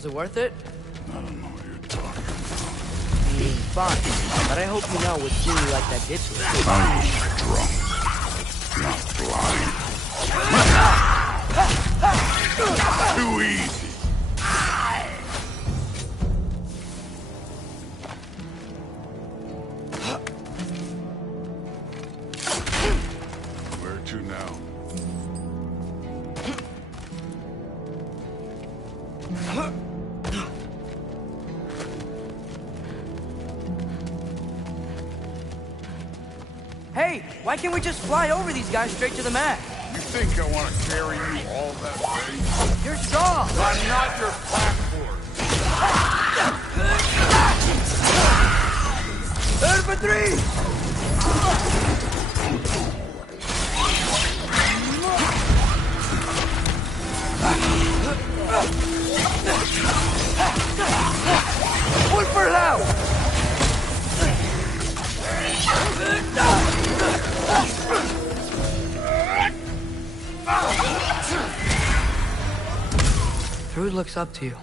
Was it worth it? I don't know what you're talking about. I mean, fine. But I hope you know what threw you like that ditch was. I was drunk, not blind. Too easy. Where to now? Hey, why can't we just fly over these guys straight to the map? You think I want to carry you all that way? You're strong! I'm not your platform. Infantry! One for now! Thrud looks up to you.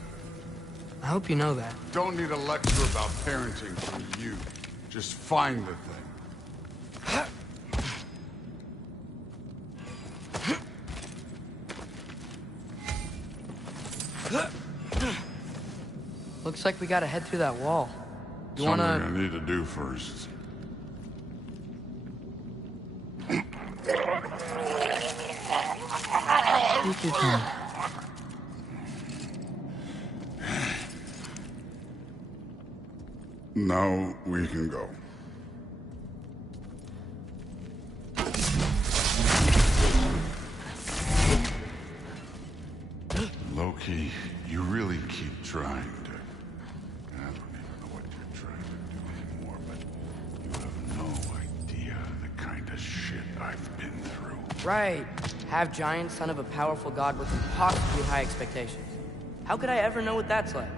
I hope you know that. Don't need a lecture about parenting from you. Just find the thing. Looks like we gotta head through that wall. You Something wanna... I need to do first. Take your time. Now we can go. Loki, you really keep trying to... I don't even know what you're trying to do anymore, but you have no idea the kind of shit I've been through. Right. Half giant, son of a powerful god with impossibly high expectations. How could I ever know what that's like?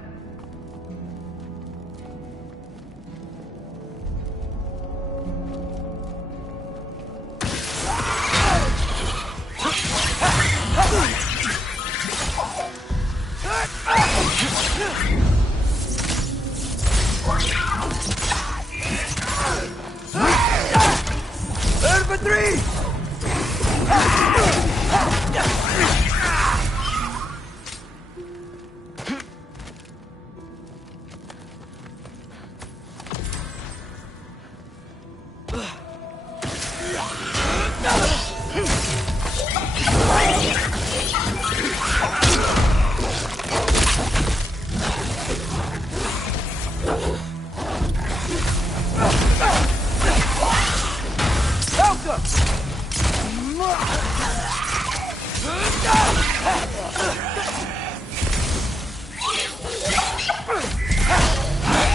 Infantry!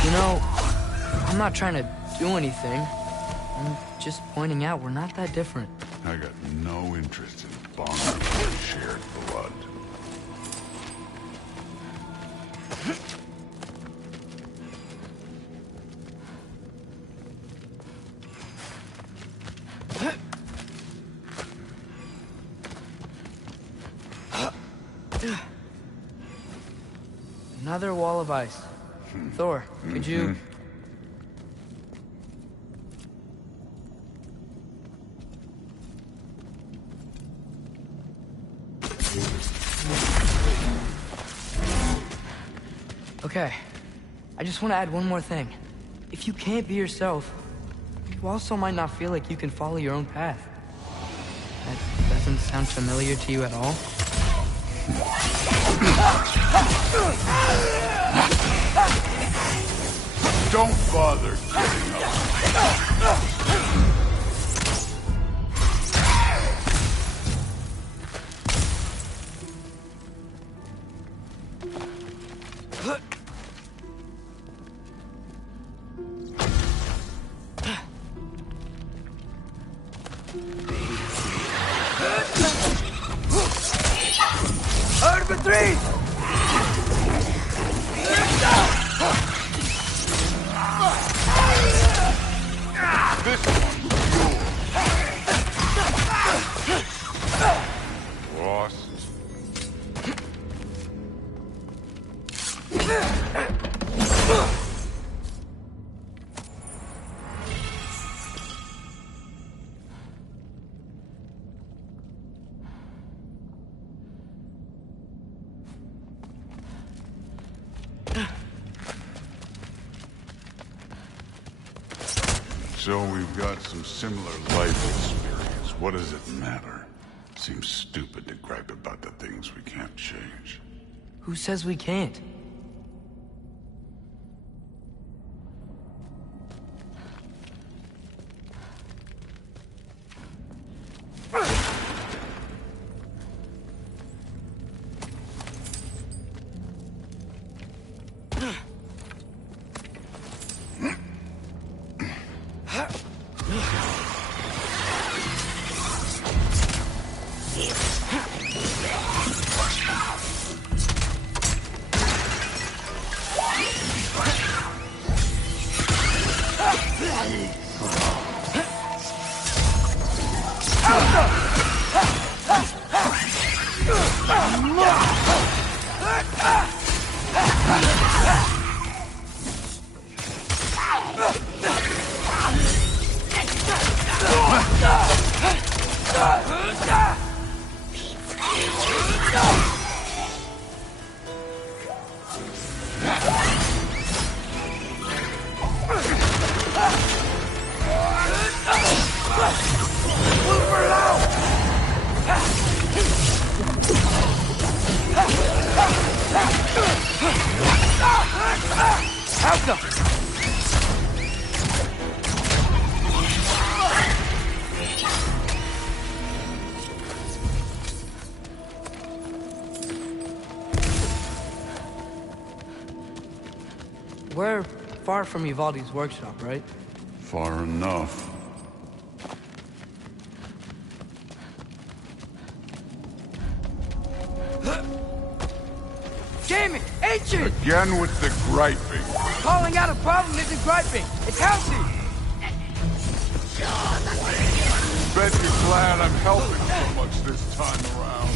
You know, I'm not trying to do anything. I'm just pointing out we're not that different. I got no interest in bonding with shared blood. Another wall of ice. Thor, could you... Okay, I just want to add one more thing. If you can't be yourself, you also might not feel like you can follow your own path. That doesn't sound familiar to you at all? Don't bother getting up. Infantry! This one's yours. Lost. So we've got some similar life experience. What does it matter? Seems stupid to gripe about the things we can't change. Who says we can't? We're far from Uvalde's workshop, right? Far enough. Damn it! Ancient! Again with the griping. Calling out a problem isn't griping. It's healthy! Bet you're glad I'm helping so much this time around.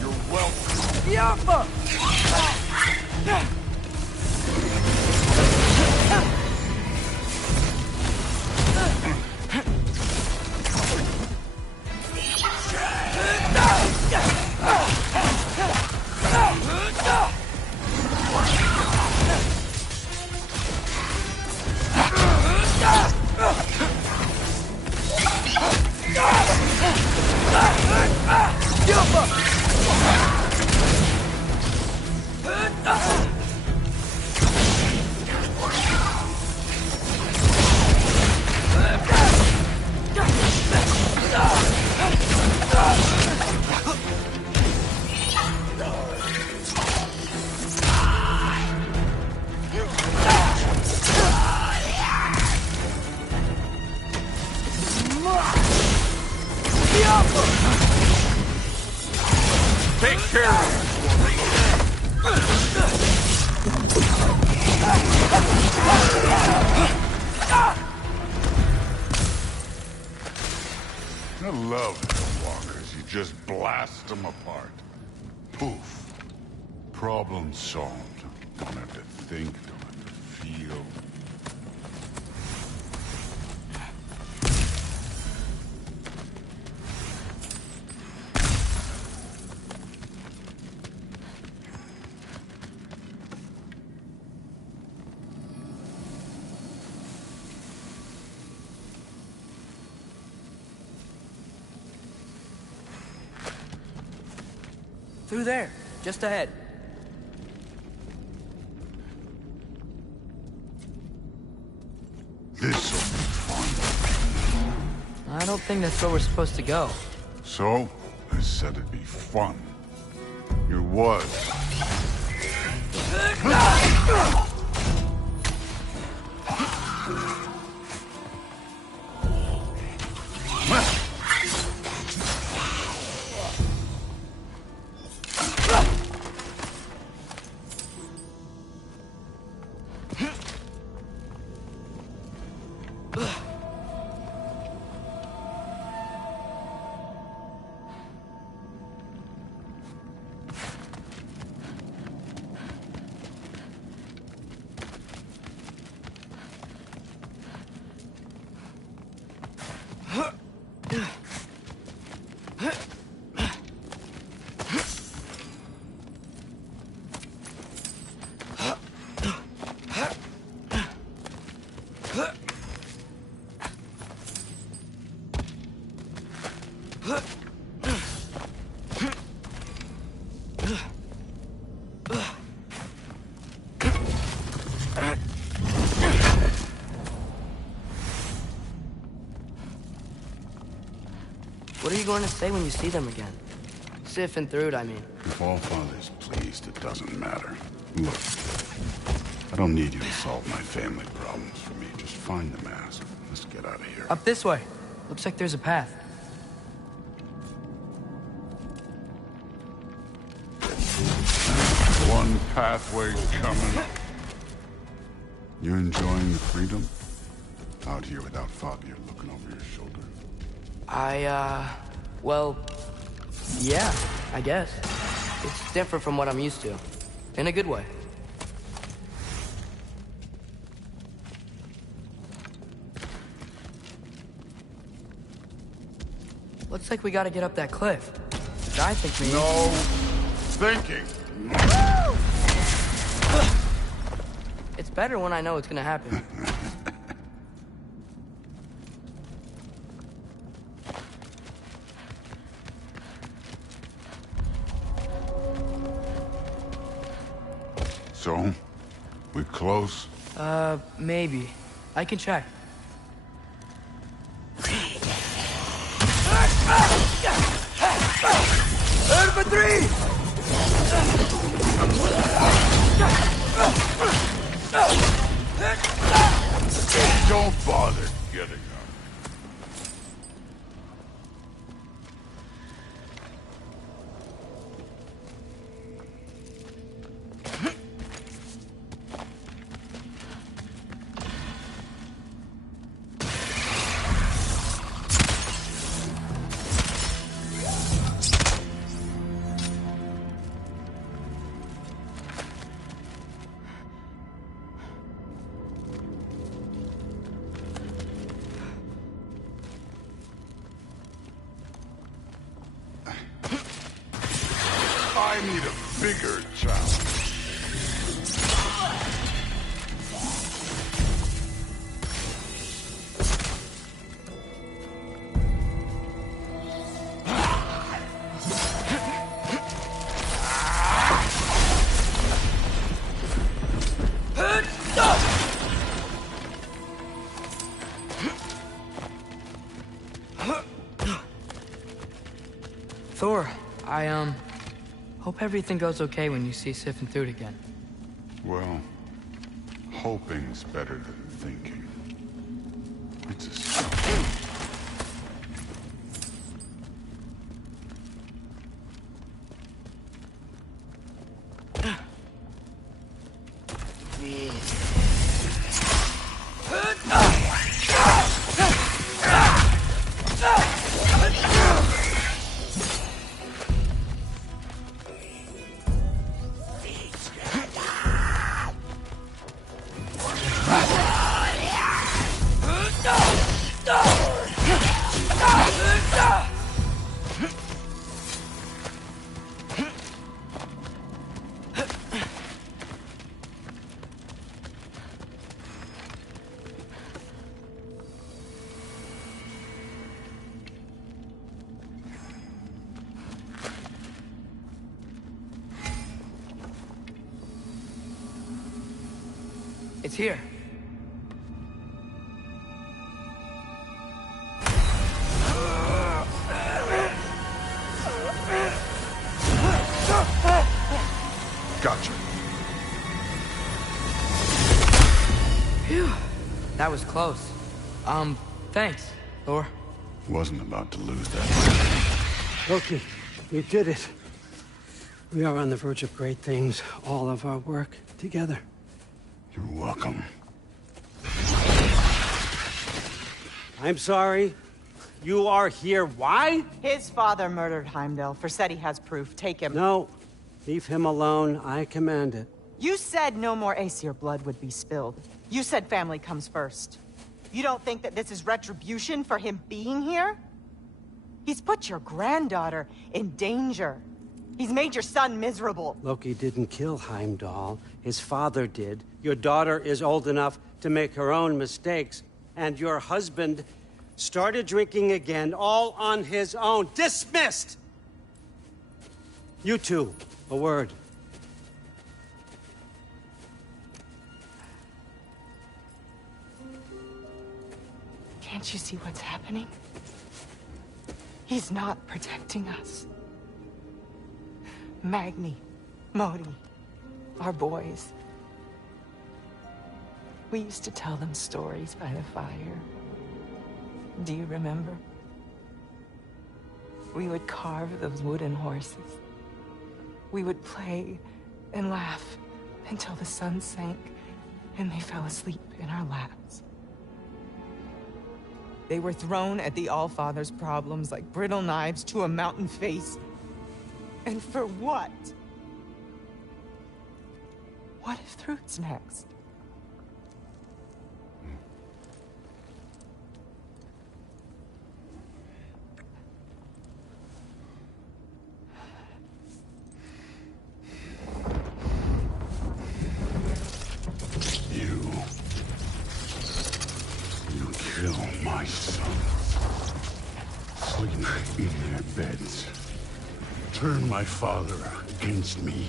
You're welcome. Biafra! Take care of I love Hellwalkers. You just blast them apart. Poof. Problem solved. Don't have to think, don't have to feel. Through there, just ahead. This'll be fun. I don't think that's where we're supposed to go. So, I said it'd be fun. It was. What are you going to say when you see them again? Sif and Thrud, I mean. If all father's pleased, it doesn't matter. Look, I don't need you to solve my family problems for me. Just find the mask. Let's get out of here. Up this way. Looks like there's a path. One pathway coming. You enjoying the freedom? Out here without Fabio looking over your shoulder. Well, yeah, I guess. It's different from what I'm used to. In a good way. Looks like we gotta get up that cliff. Which I think means... No thinking. It's better when I know it's gonna happen. So, we close? Maybe. I can check. For three! Don't bother getting up. I need a bigger challenge. Thor, I hope everything goes okay when you see Sif and Thrud again. Well, hoping's better than thinking. It's a start. It's here. Gotcha. Phew. That was close. Thanks, Thor. Wasn't about to lose that. Loki, you did it. We are on the verge of great things. All of our work together. You're welcome. I'm sorry. You are here. Why? His father murdered Heimdall. Forseti has proof. Take him. No. Leave him alone. I command it. You said no more Aesir blood would be spilled. You said family comes first. You don't think that this is retribution for him being here? He's put your granddaughter in danger. He's made your son miserable. Loki didn't kill Heimdall. His father did. Your daughter is old enough to make her own mistakes. And your husband Started drinking again, all on his own. Dismissed! You two, a word. Can't you see what's happening? He's not protecting us. Magni, Modi, our boys. We used to tell them stories by the fire. Do you remember? We would carve those wooden horses. We would play and laugh until the sun sank and they fell asleep in our laps. They were thrown at the Allfather's problems like brittle knives to a mountain face. And for what? What if Thrud's next? You kill my sons. Sleep in their beds. Turn my father against me.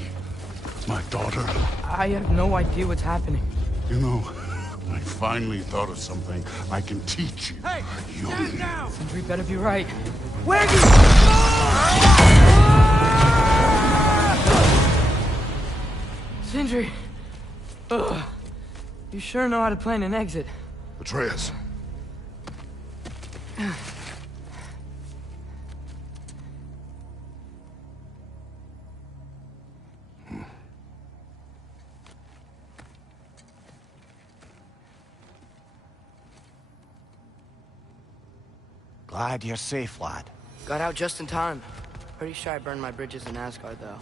My daughter. I have no idea what's happening. You know, I finally thought of something I can teach you. Hey! Stand down! Sindri better be right. Where do Sindri! Ugh. You sure know how to plan an exit. Atreus. Glad you're safe, lad. Got out just in time. Pretty sure I burned my bridges in Asgard, though.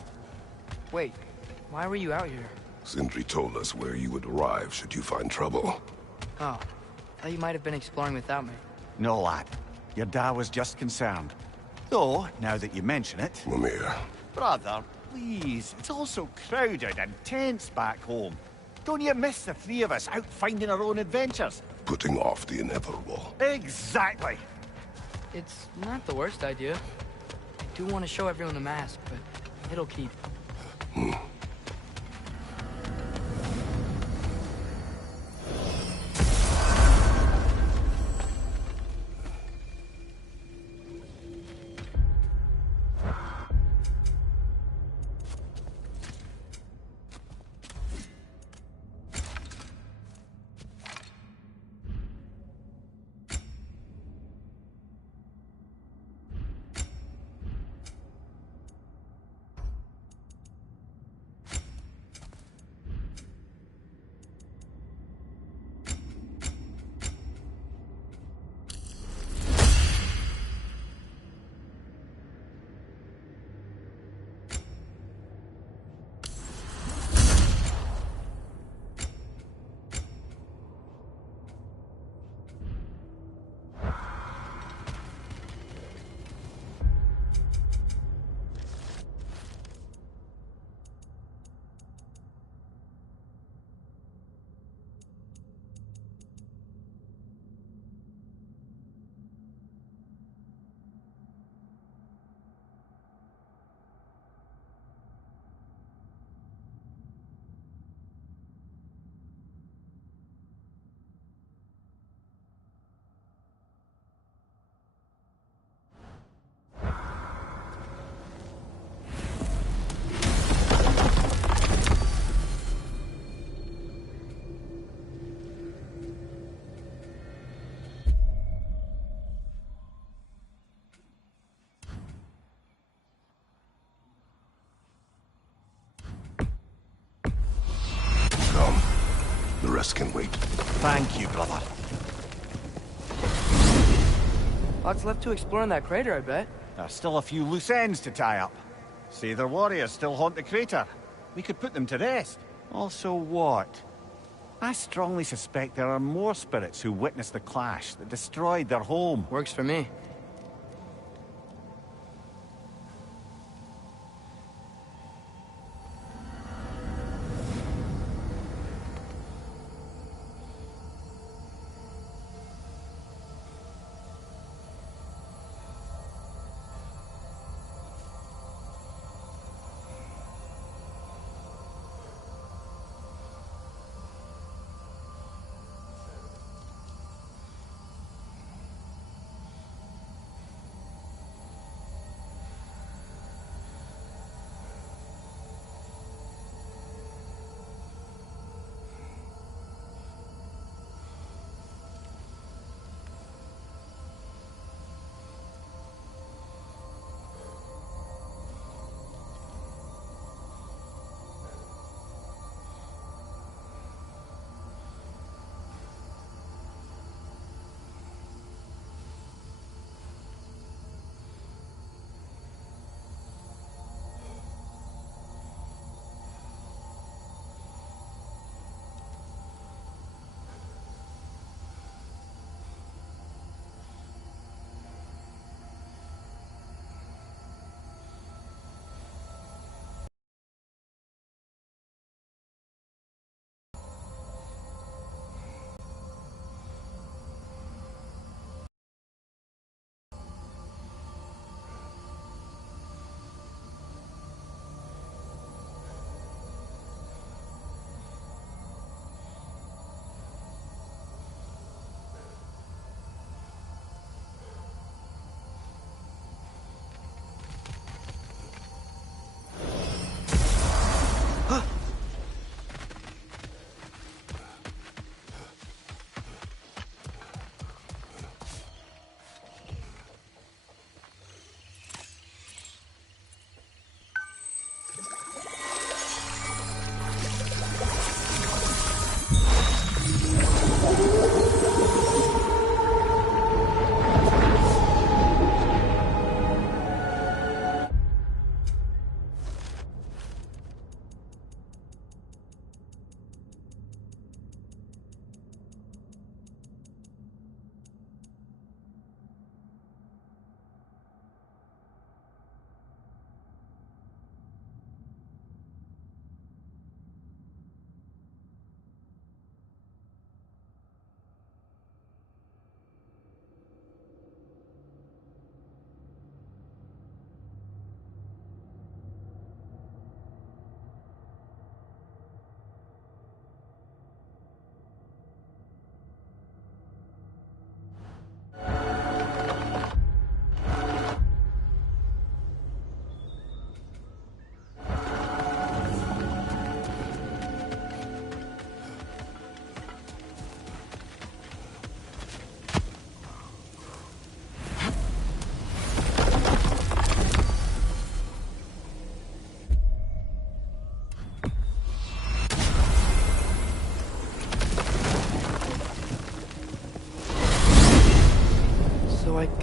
Wait, why were you out here? Sindri told us where you would arrive should you find trouble. Oh, thought you might have been exploring without me. No, lad. Your dad was just concerned. Though, now that you mention it... Mimir, Brother, please. It's all so crowded and tense back home. Don't you miss the three of us out finding our own adventures? putting off the inevitable. Exactly. It's not the worst idea. I do want to show everyone the mask, but it'll keep. Come. The rest can wait. Thank you, brother. Lots left to explore in that crater, I bet. There's still a few loose ends to tie up. Say their warriors still haunt the crater. We could put them to rest. Also what? I strongly suspect there are more spirits who witnessed the clash that destroyed their home. Works for me.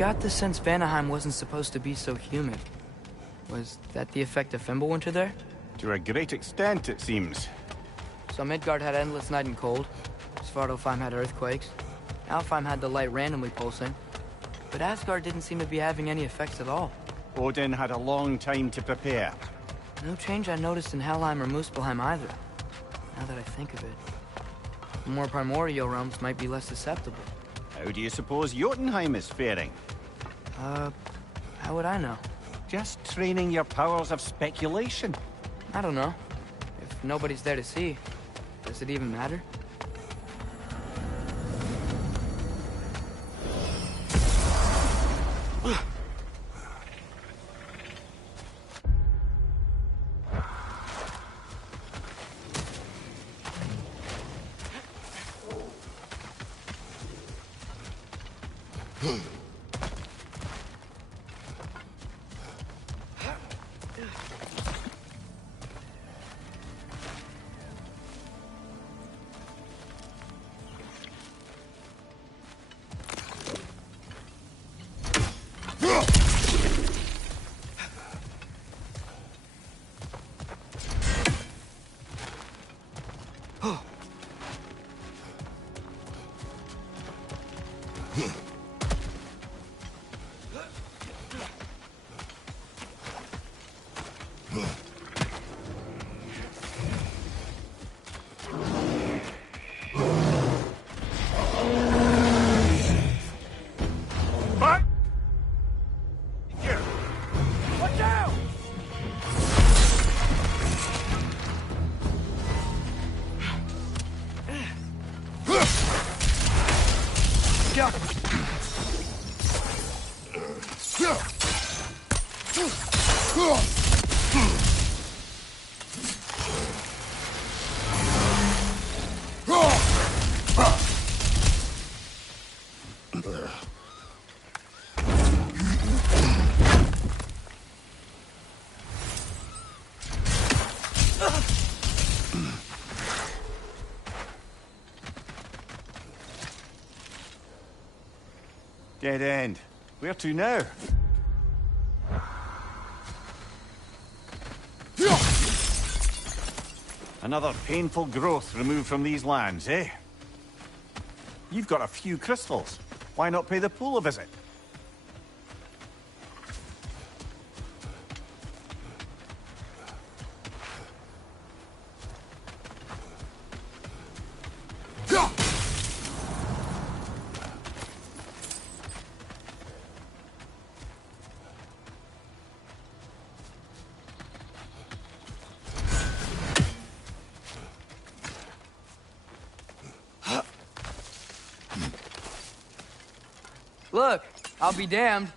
got the sense Vanaheim wasn't supposed to be so humid. Was that the effect of Fimbulwinter there? To a great extent, it seems. So Midgard had endless night and cold. Svartalfheim had earthquakes. Alfheim had the light randomly pulsing. But Asgard didn't seem to be having any effects at all. Odin had a long time to prepare. No change I noticed in Helheim or Muspelheim either, now that I think of it. The more primordial realms might be less susceptible. How do you suppose Jotunheim is faring? How would I know? Just training your powers of speculation. I don't know. If nobody's there to see, does it even matter? Dead end. Where to now? Another painful growth removed from these lands, eh? You've got a few crystals. Why not pay the pool a visit? Look, I'll be damned.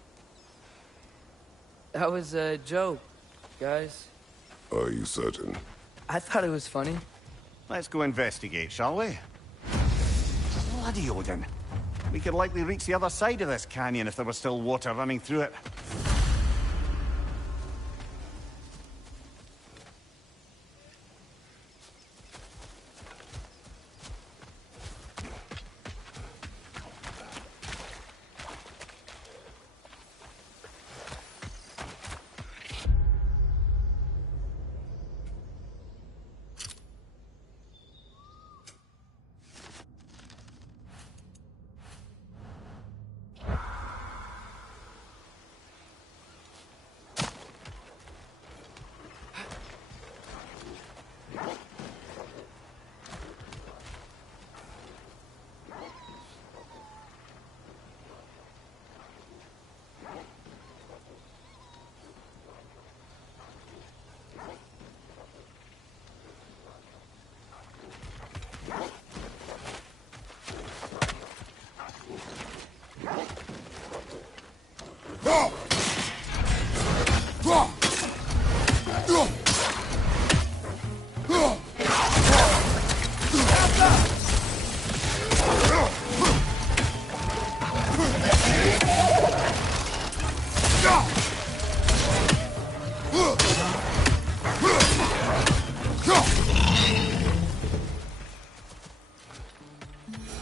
That was a joke, guys. Are you certain? I thought it was funny. Let's go investigate, shall we? Bloody Odin. We could likely reach the other side of this canyon if there was still water running through it.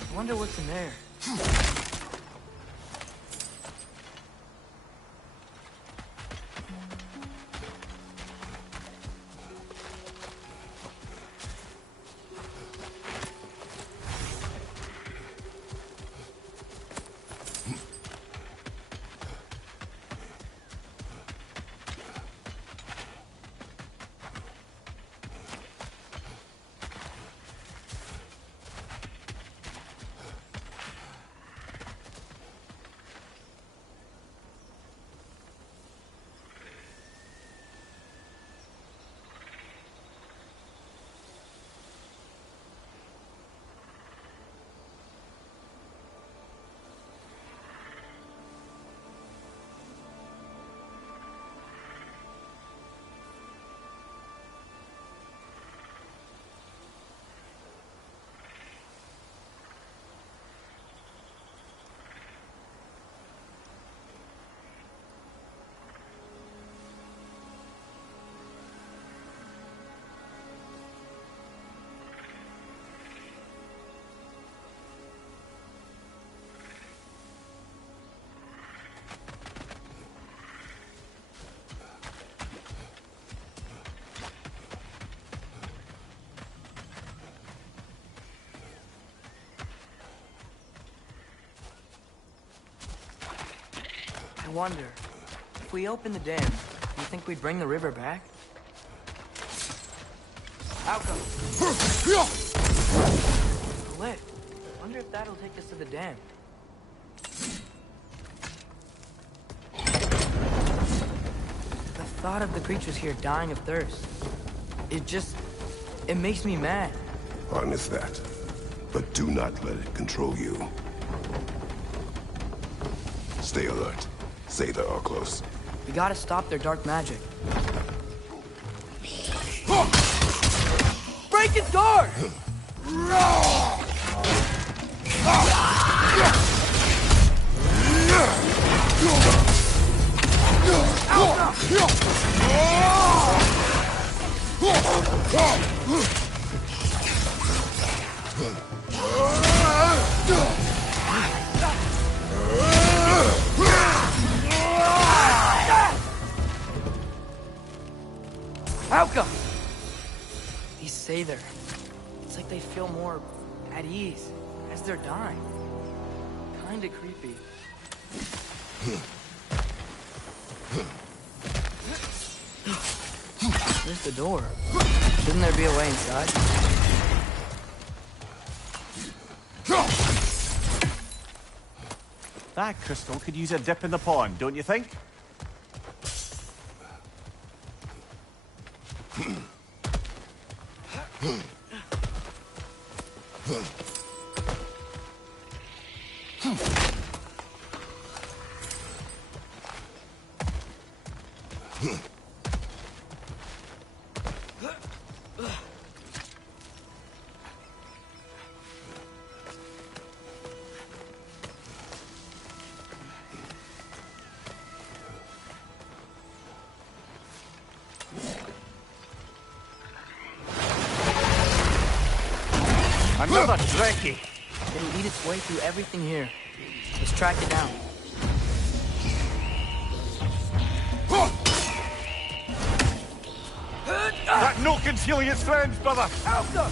I wonder what's in there. I wonder, if we open the dam, do you think we'd bring the river back? Outcome. Lit. Wonder if that'll take us to the dam. The thought of the creatures here dying of thirst, it makes me mad. Harness that. But do not let it control you. Stay alert. Say they are close. We gotta stop their dark magic. Break his guard! Alka! These Sather, it's like they feel more at ease as they're dying. Kinda creepy. There's the door. Shouldn't there be a way inside? That crystal could use a dip in the pond, don't you think? Another Trekkie! It'll eat its way through everything here. Let's track it down. That no concealing its friends, brother! Alka!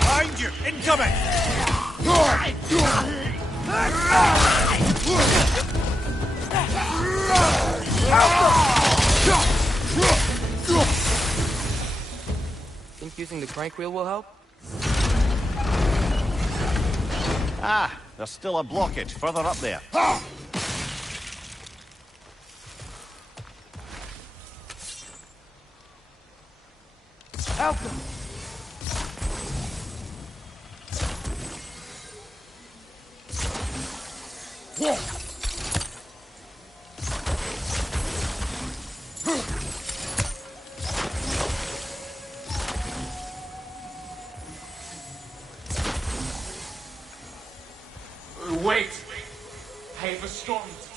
Behind you! Incoming! Think using the crank wheel will help? Ah, there's still a blockage further up there. Alka! Wait! I have a story to tell.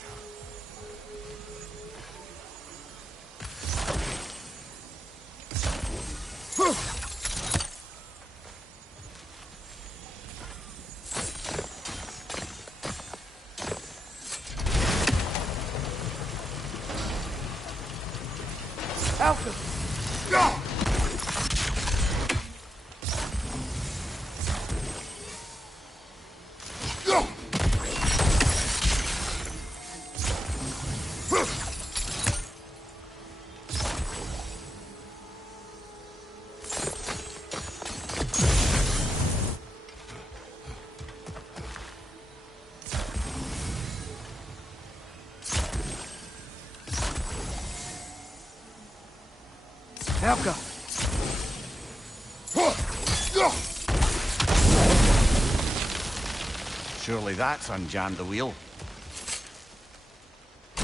Alka! Alka! Surely that's unjammed the wheel. The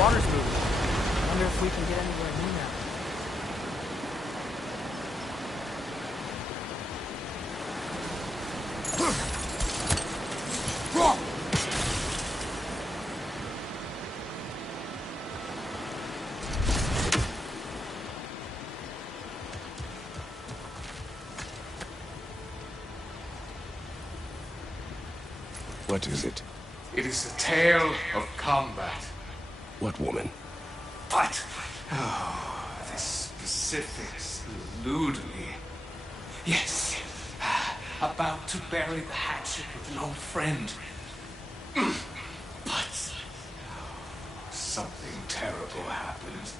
water's moving. I wonder if we can get anywhere near now. What is it? It is a tale of combat. What woman? But, oh, the specifics elude me. Yes, about to bury the hatchet with an old friend. But, something terrible happened.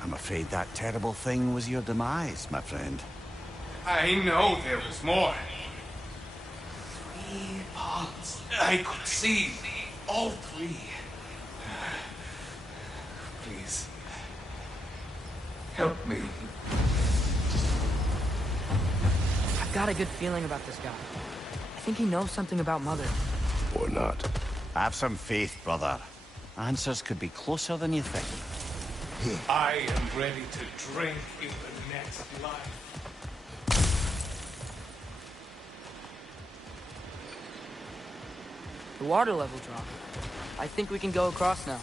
I'm afraid that terrible thing was your demise, my friend. I know there was more. 3 ponds. I could see all 3. Please, help me. I've got a good feeling about this guy. I think he knows something about Mother. Or not? Have some faith, brother. Answers could be closer than you think. I am ready to drink in the next life. The water level dropped. I think we can go across now.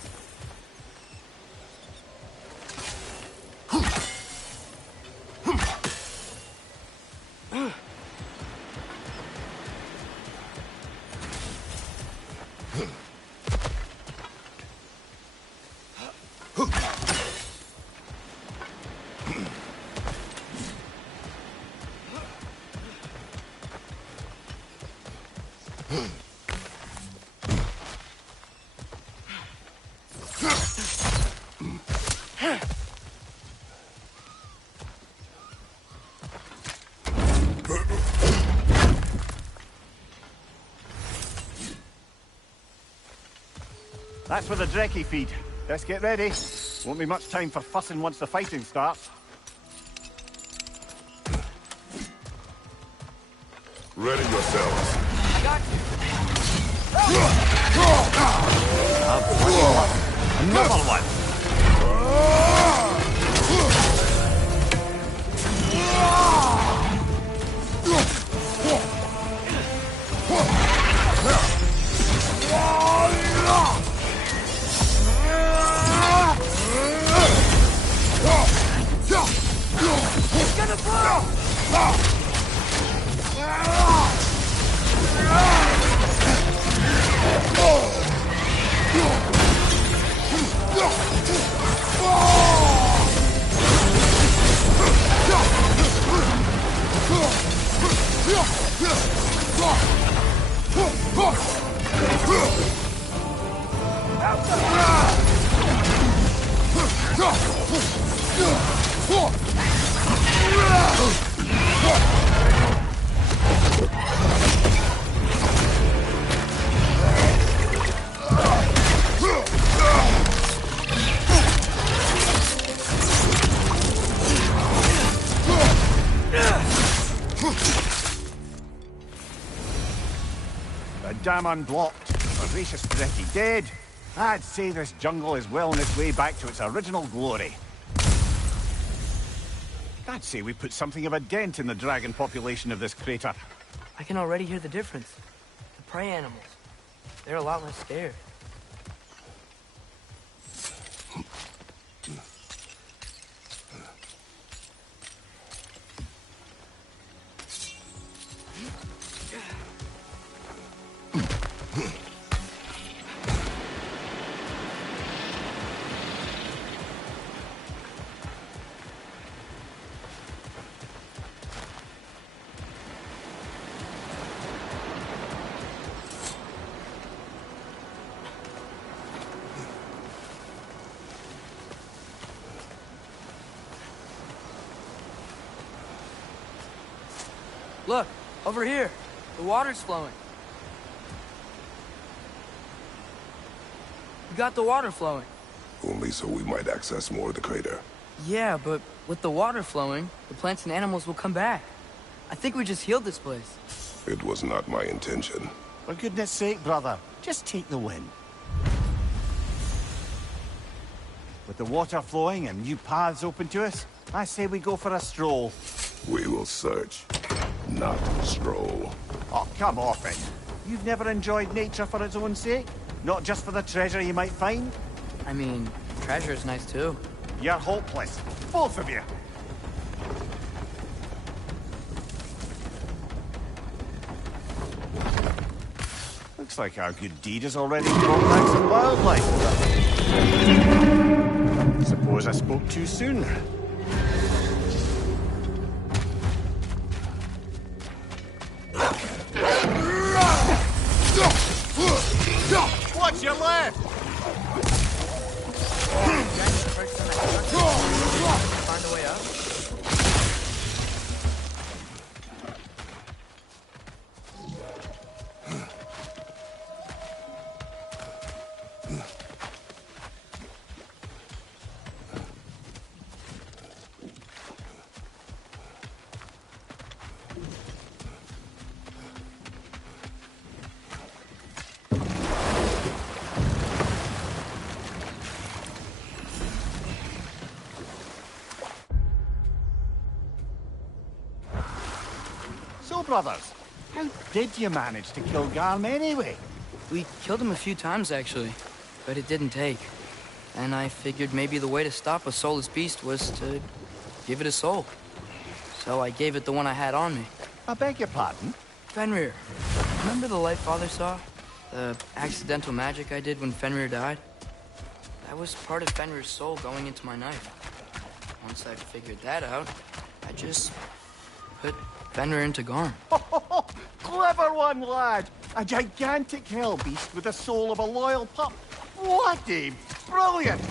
That's where the Drekkie feed. Let's get ready. Won't be much time for fussing once the fighting starts. Ready yourselves. I got you. Another one! The dam unblocked. Voracious Drekkie dead. I'd say this jungle is well on its way back to its original glory. I'd say we put something of a dent in the dragon population of this crater. I can already hear the difference. The prey animals. They're a lot less scared. Look, over here. The water's flowing. We got the water flowing. Only so we might access more of the crater. Yeah, but with the water flowing, the plants and animals will come back. I think we just healed this place. It was not my intention. For goodness sake, brother, just take the win. With the water flowing and new paths open to us, I say we go for a stroll. We will search, not stroll. Oh, come off it. You've never enjoyed nature for its own sake? Not just for the treasure you might find? I mean, treasure's nice too. You're hopeless. Both of you. Looks Looks like our good deed has already brought back some wildlife. Suppose I spoke too soon. Watch your left! Find a way out? So, brothers, how did you manage to kill Garm anyway? We killed him a few times, actually, but it didn't take. And I figured maybe the way to stop a soulless beast was to give it a soul. So I gave it the one I had on me. I beg your pardon? Fenrir. Remember the light Father saw? The accidental magic I did when Fenrir died? That was part of Fenrir's soul going into my knife. Once I figured that out, I just put Fenrir into Garm. Clever one, lad! A gigantic hell beast with the soul of a loyal pup. What a brilliant!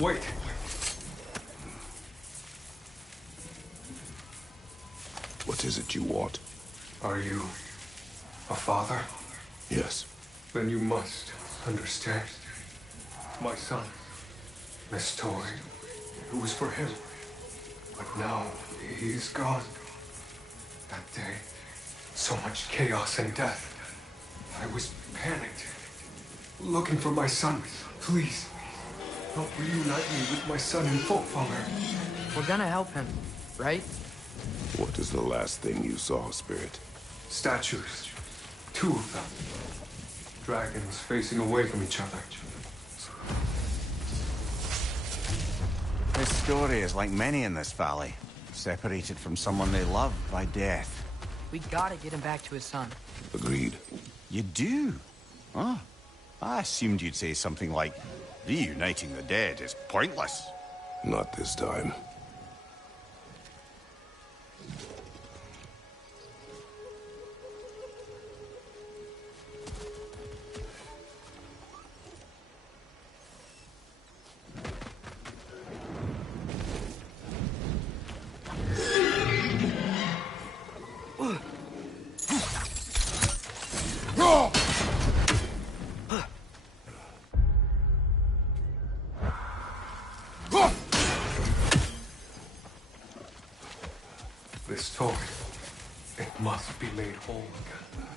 Wait. What is it you want? Are you a father? Yes. Then you must understand. My son, this toy, it was for him. But now he's gone. That day, so much chaos and death. I was panicked, looking for my son. Please, help reunite me with my son in Folkvanger. We're gonna help him, right? What is the last thing you saw, Spirit? Statues, 2 of them. Dragons facing away from each other. His story is like many in this valley, separated from someone they love by death. We gotta get him back to his son. Agreed. You do? Huh? I assumed you'd say something like, reuniting the dead is pointless. Not this time. This toy, it must be made whole again.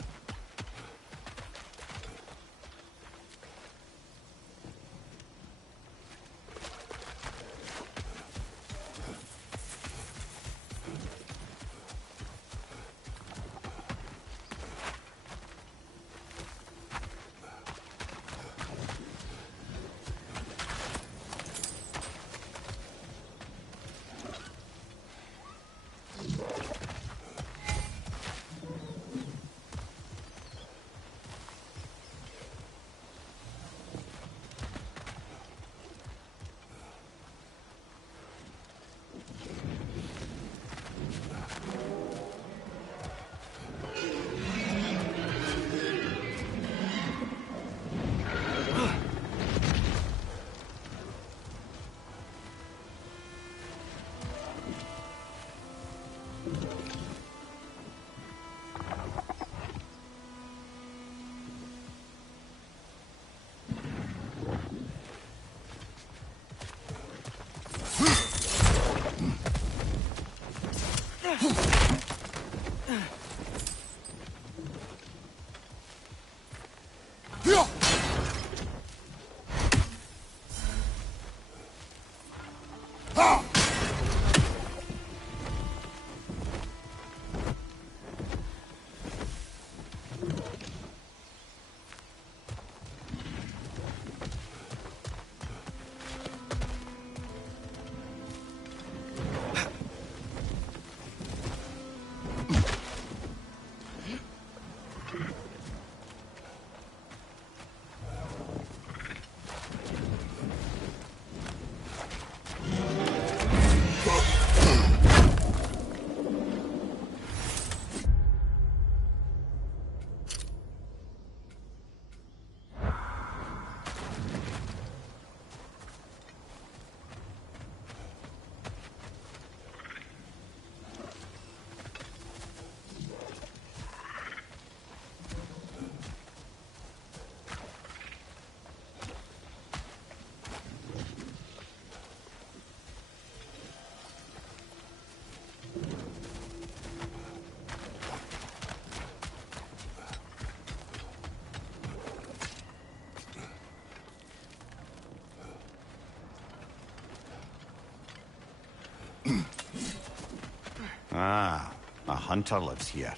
Ah, a hunter lives here.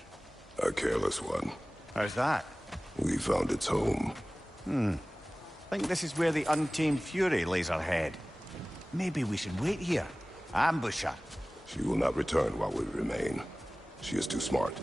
A careless one. How's that? We found its home. Think this is where the untamed fury lays her head. Maybe we should wait here. Ambush her. She will not return while we remain. She is too smart.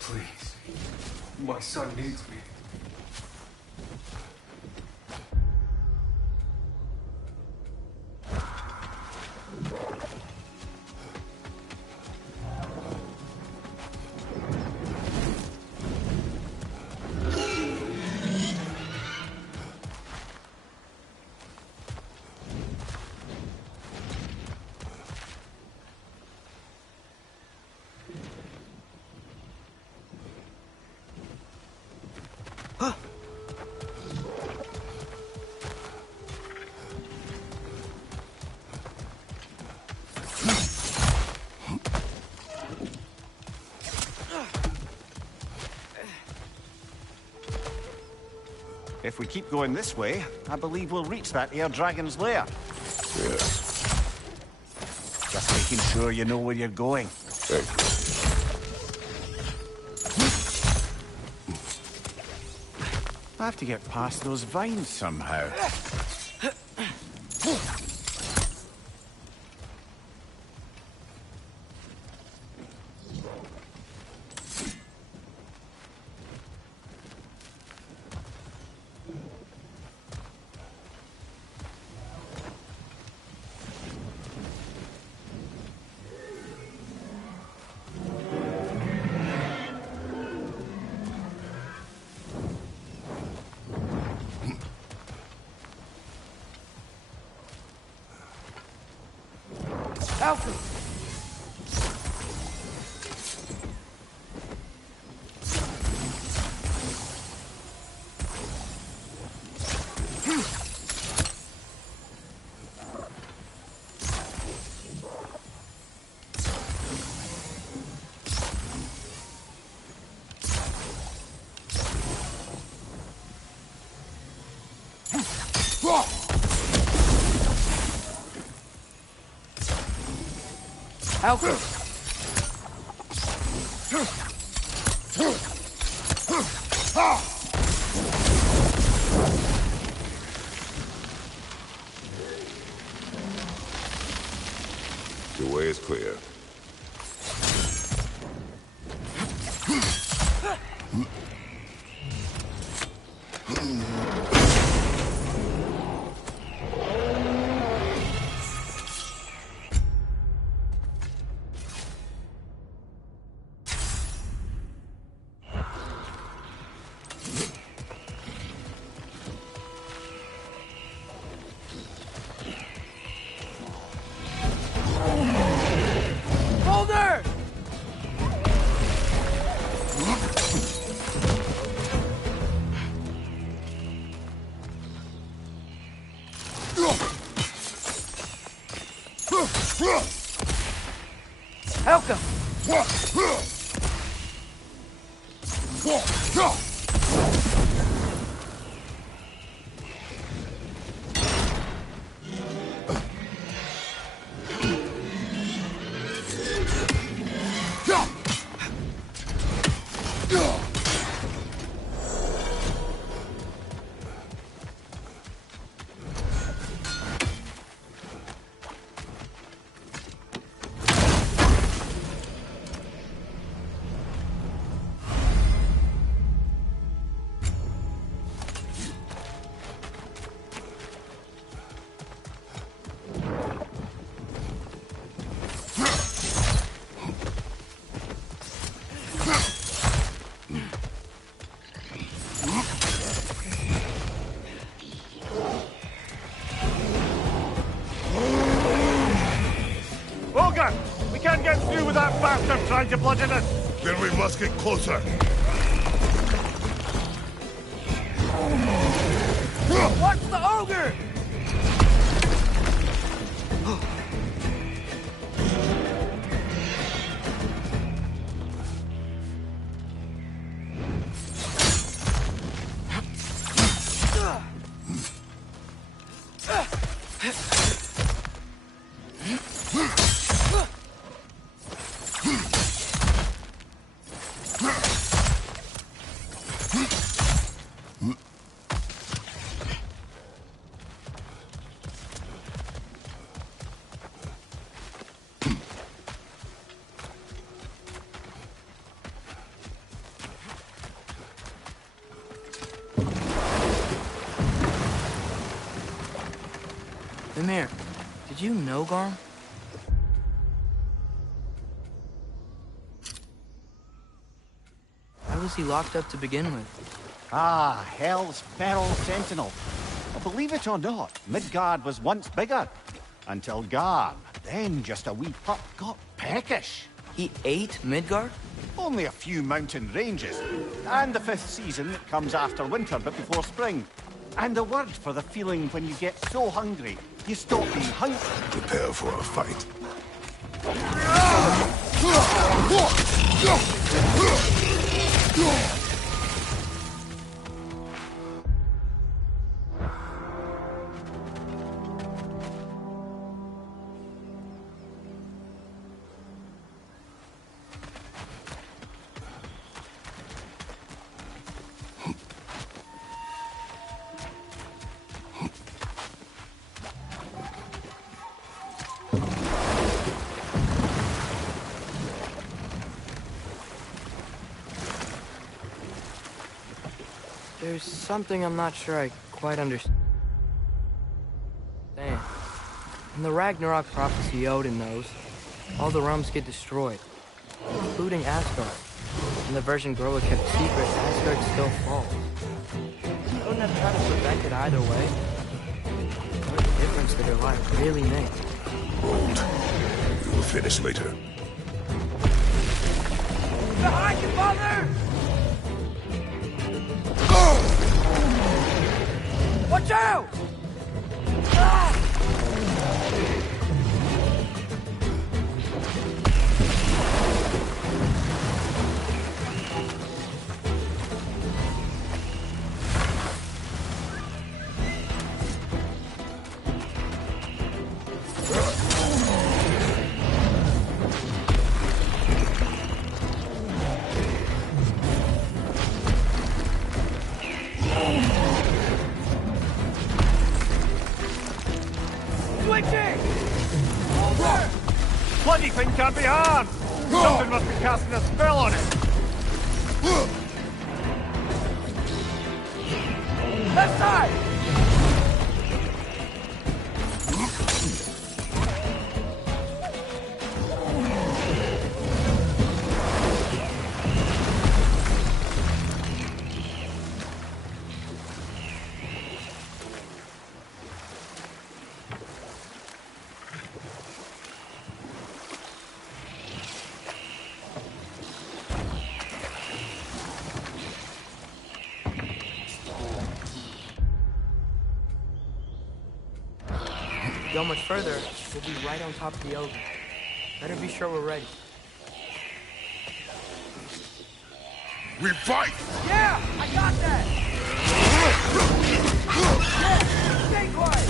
Please. My son needs me. If we keep going this way, I believe we'll reach that air dragon's lair. Yes. Just making sure you know where you're going. Thank you. I have to get past those vines somehow. Alfred! Alfred! The way is clear. Helka! Ogre! We can't get through with that bastard trying to bludgeon us! Then we must get closer. Watch the ogre! Mimir, did you know Garm? Why was he locked up to begin with? Ah, Hell's Feral Sentinel. Well, believe it or not, Midgard was once bigger. Until Garm, then just a wee pup, got peckish. He ate Midgard? Only a few mountain ranges. And the 5th season that comes after winter but before spring. And the word for the feeling when you get so hungry, you stop being hungry. Prepare for a fight. There's something I'm not sure I quite understand. In the Ragnarok prophecy Odin knows, all the realms get destroyed, including Asgard. In the version Groa kept secret, Asgard still falls. Odin have tried to prevent it either way. What a difference did their life really make? Hold. We will finish later. Behind you, father! Watch out! Ah! Bloody thing can't be harmed! Something must be casting a spell on it! Left side! go much further, we'll be right on top of the oak. Better be sure we're ready. We fight! Yeah! I got that! Yeah! Stay quiet!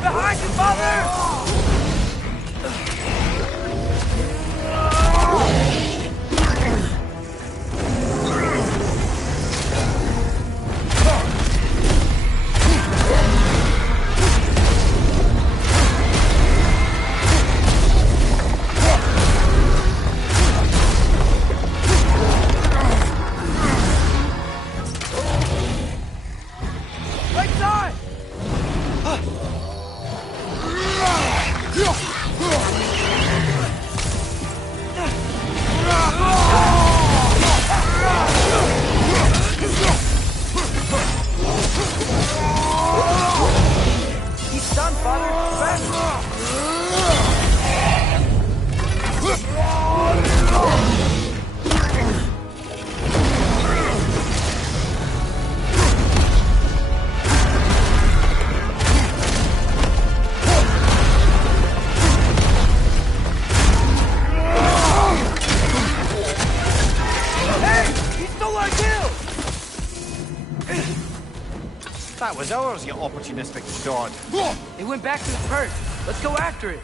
Behind you, father! That was ours, you opportunistic sod. It went back to its perch. Let's go after it.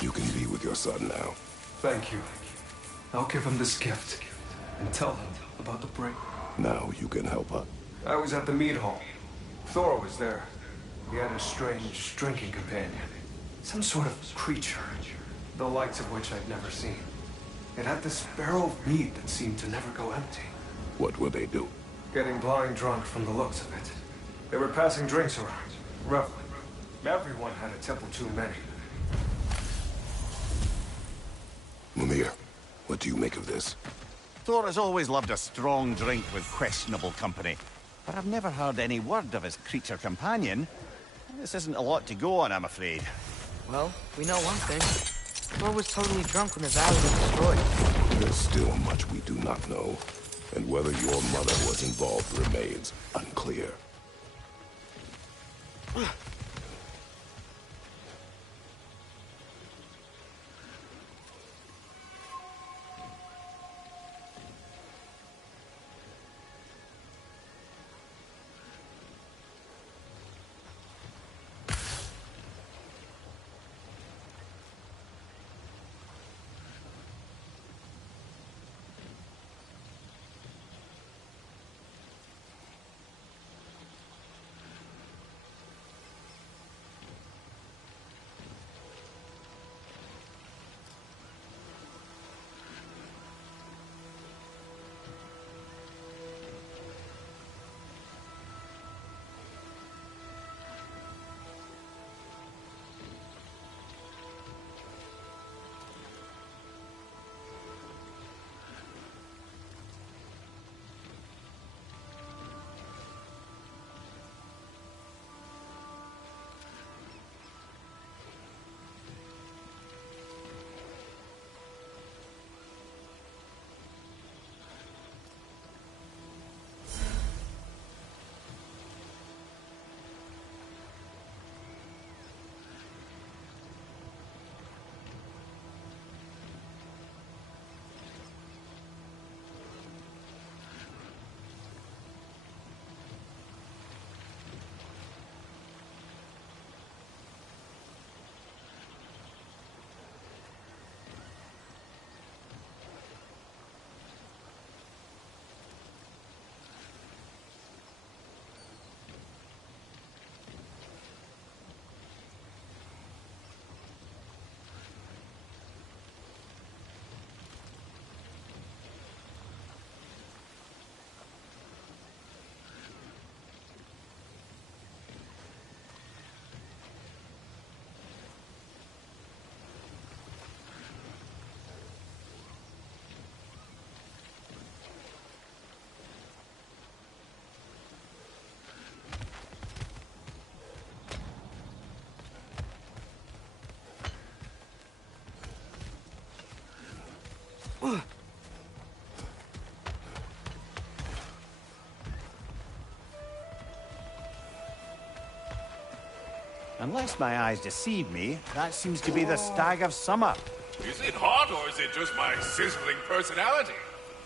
You can be with your son now. Thank you. I'll give him this gift and tell him about the break. Now you can help her. I was at the mead hall. Thor was there. He had a strange drinking companion. Some sort of creature, the likes of which I'd never seen. It had this barrel of mead that seemed to never go empty. What will they do? Getting blind drunk from the looks of it. They were passing drinks around, reveling. Everyone had a tipple too many. Mimir, what do you make of this? Thor has always loved a strong drink with questionable company. But I've never heard any word of his creature companion. This isn't a lot to go on, I'm afraid. Well, we know one thing. Thor was totally drunk when the valley was destroyed. There's still much we do not know. And whether your mother was involved remains unclear. Unless my eyes deceive me, that seems to be the Stag of Summer. Is it hot, or is it just my sizzling personality?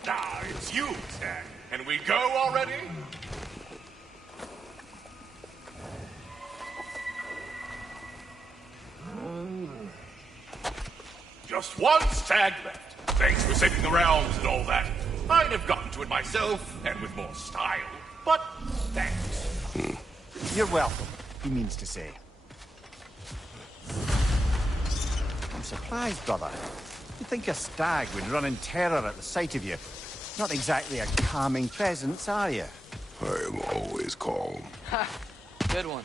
Nah, it's you, Stag. Can we go already? Just one stag left. Thanks for saving the realms and all that. I'd have gotten to it myself, and with more style. But thanks. You're welcome, he means to say. I'm surprised, brother. You'd think a stag would run in terror at the sight of you. Not exactly a calming presence, are you? I am always calm. Ha! Good one.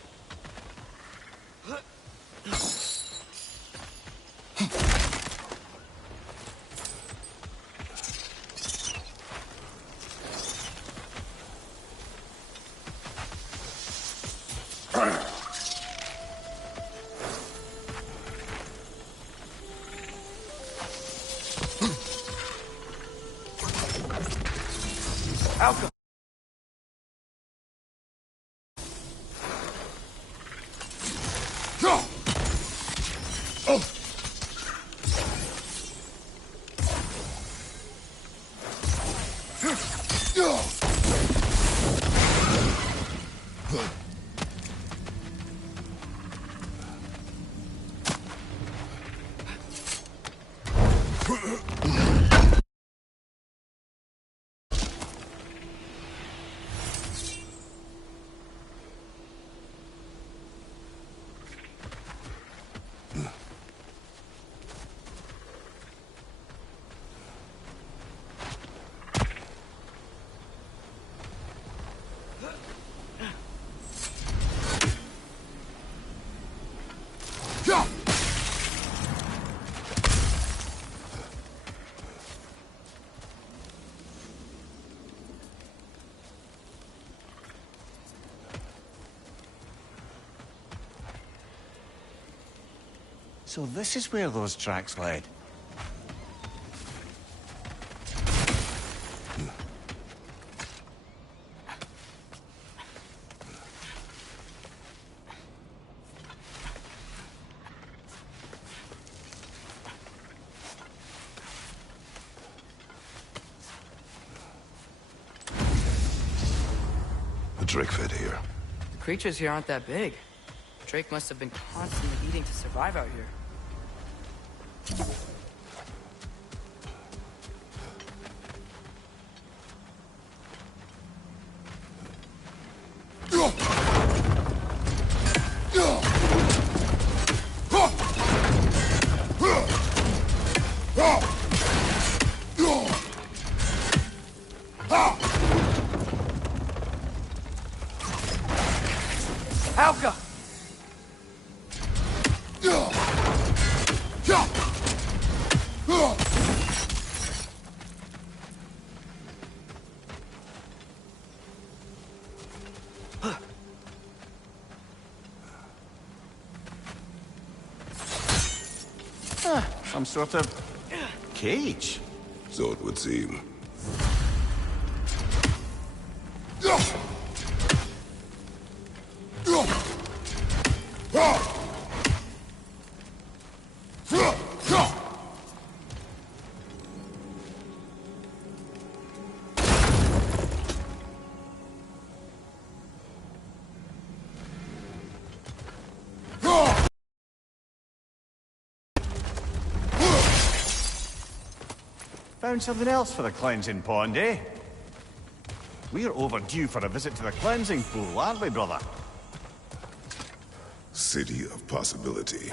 Alka! So this is where those tracks led. A Drake fed here. The creatures here aren't that big. Drake must have been constantly eating to survive out here. Alka! Some sort of cage. So it would seem. Found something else for the cleansing pond, eh? We're overdue for a visit to the cleansing pool, aren't we, brother? City of possibility.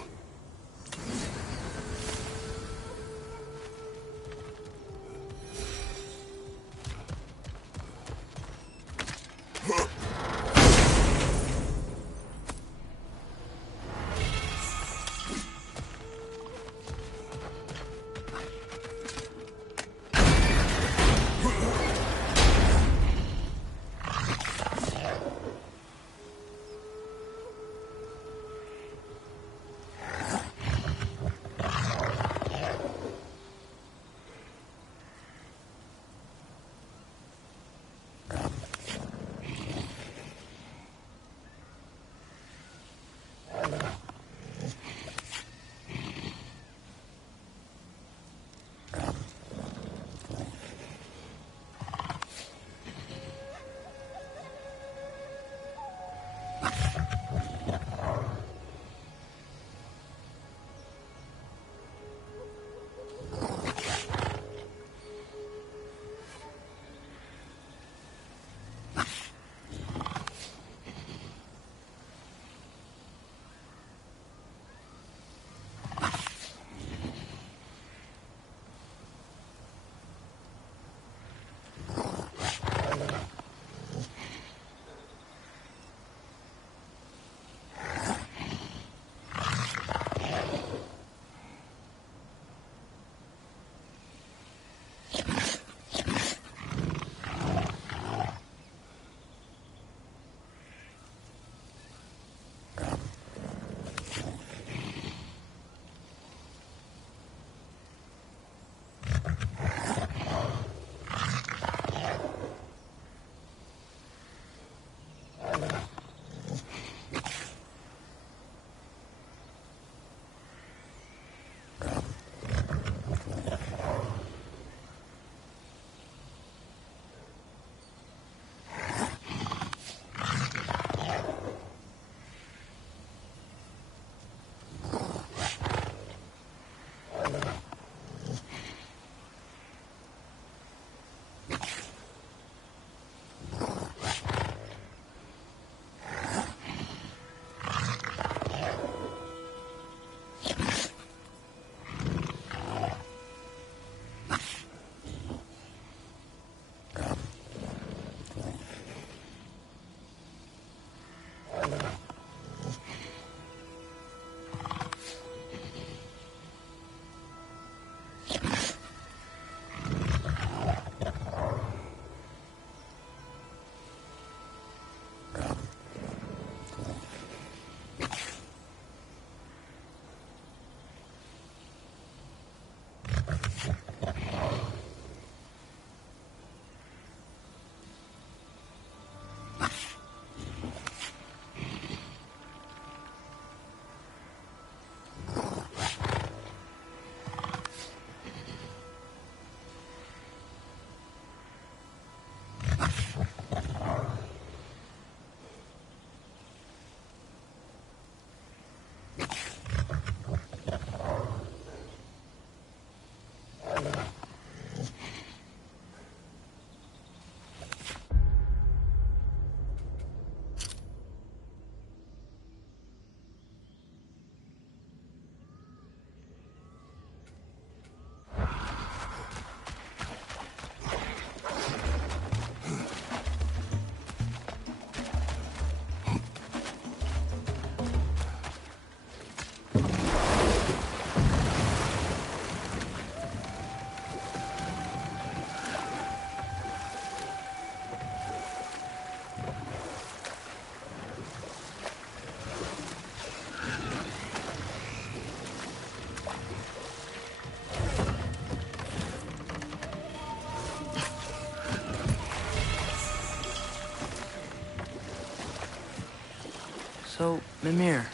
So, Mimir,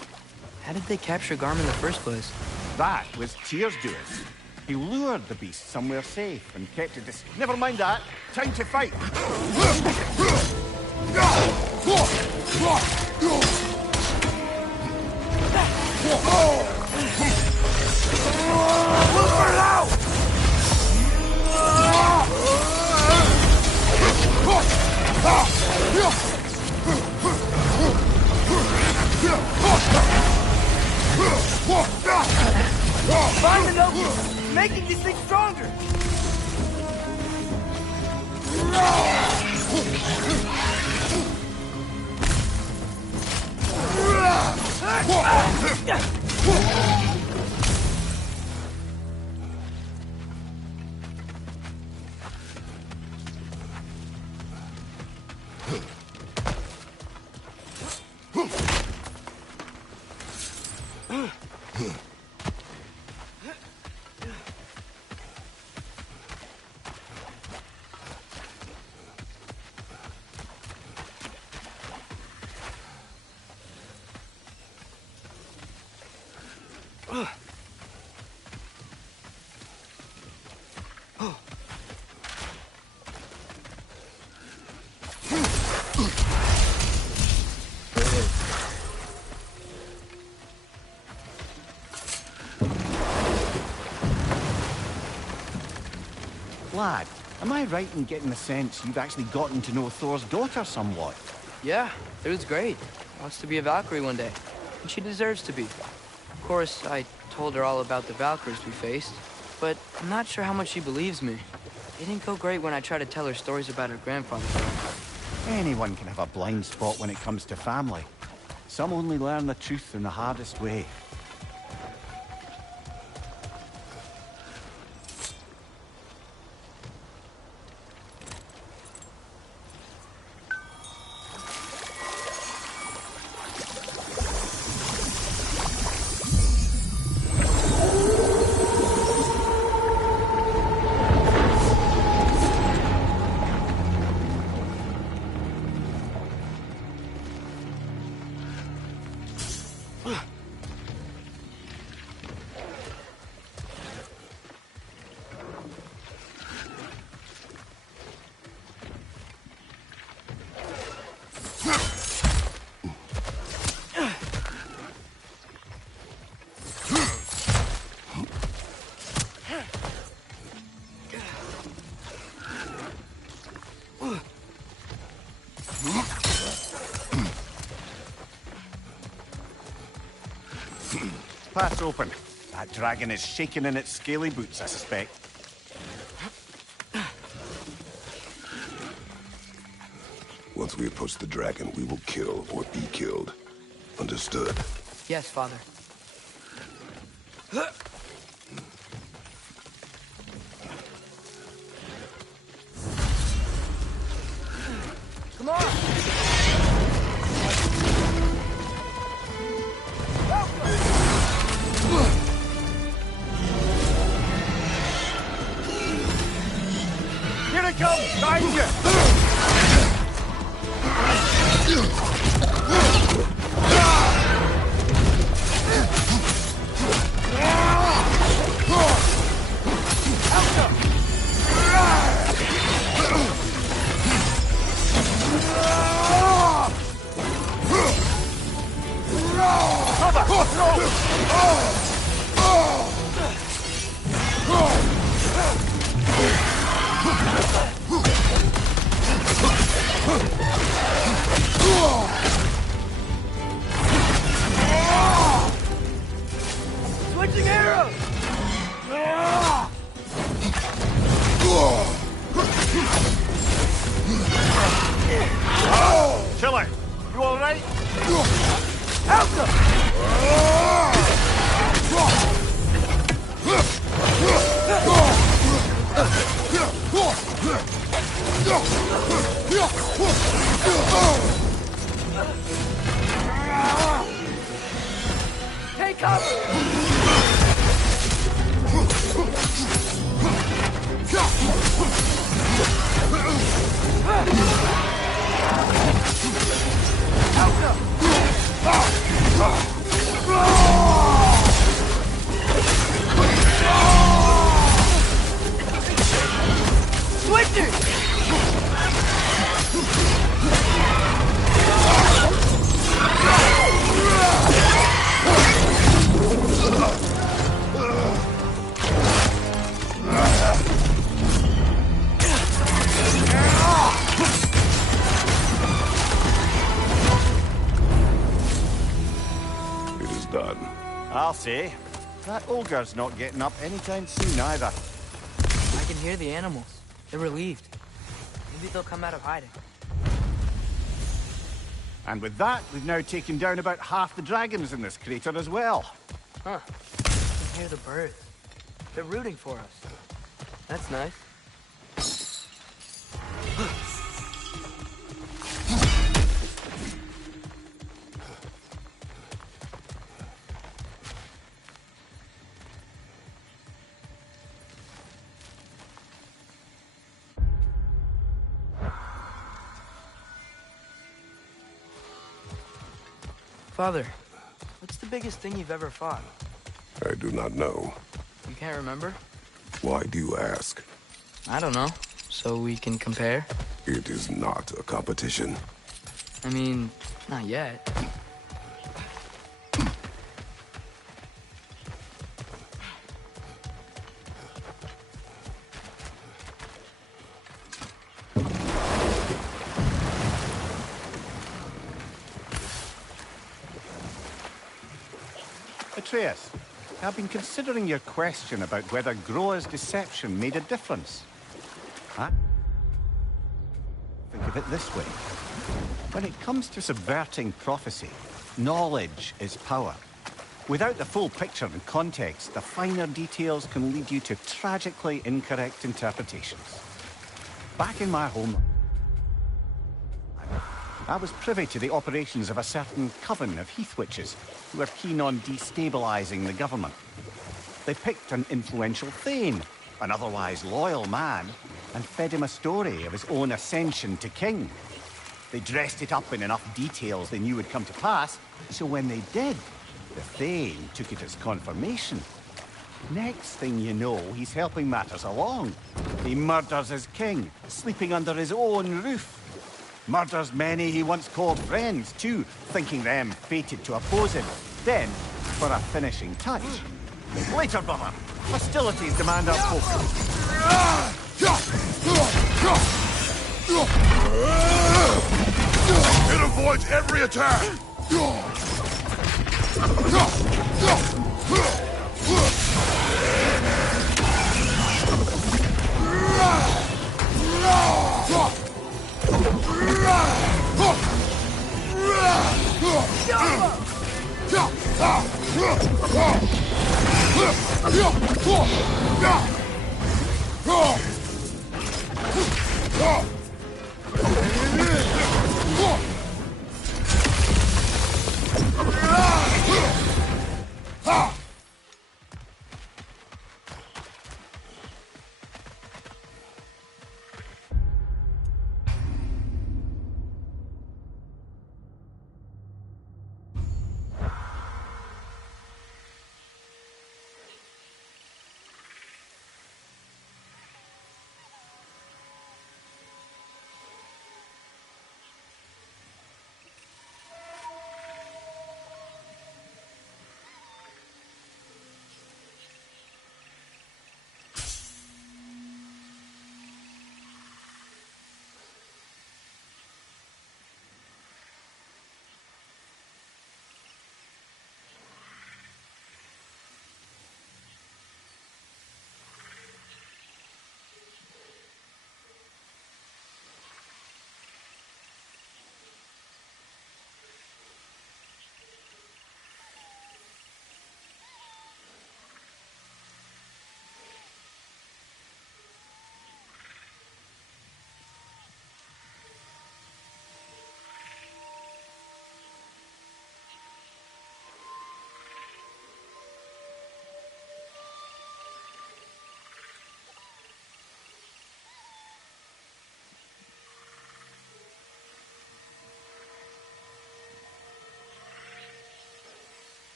how did they capture Garm in the first place? That was Tyr's doing. He lured the beast somewhere safe and kept it Never mind that. Time to fight. Find the note! Making these things stronger! Lad, am I right in getting the sense you've actually gotten to know Thor's daughter somewhat? Yeah, it was great. Wants to be a Valkyrie one day. And she deserves to be. Of course, I told her all about the Valkyries we faced, but I'm not sure how much she believes me. It didn't go great when I tried to tell her stories about her grandfather. Anyone can have a blind spot when it comes to family. Some only learn the truth in the hardest way. Path's open. That dragon is shaking in its scaly boots, I suspect. Once we approach the dragon, we will kill or be killed. Understood. Yes, Father. Come on! Here it comes! Behind you! Switching arrows! Chiller, you alright? Take cover! Switching! It is done. I'll say. That ogre's not getting up anytime soon either. I can hear the animals. They're relieved. Maybe they'll come out of hiding. And with that, we've now taken down about half the dragons in this crater as well. Huh. I can hear the birds. They're rooting for us. That's nice. Father, what's the biggest thing you've ever fought? I do not know. You can't remember? Why do you ask? I don't know. So we can compare? It is not a competition. I mean, not yet. Atreus, I've been considering your question about whether Groa's deception made a difference. Huh? Think of it this way. When it comes to subverting prophecy, knowledge is power. Without the full picture and context, the finer details can lead you to tragically incorrect interpretations. Back in my home, I was privy to the operations of a certain coven of heath witches who were keen on destabilizing the government. They picked an influential thane, an otherwise loyal man, and fed him a story of his own ascension to king. They dressed it up in enough details they knew would come to pass, so when they did, the thane took it as confirmation. Next thing you know, he's helping matters along. He murders his king, sleeping under his own roof. Murders many he once called friends, too, thinking them fated to oppose him. Then, for a finishing touch. Later, brother. Hostilities demand our focus. It avoids every attack!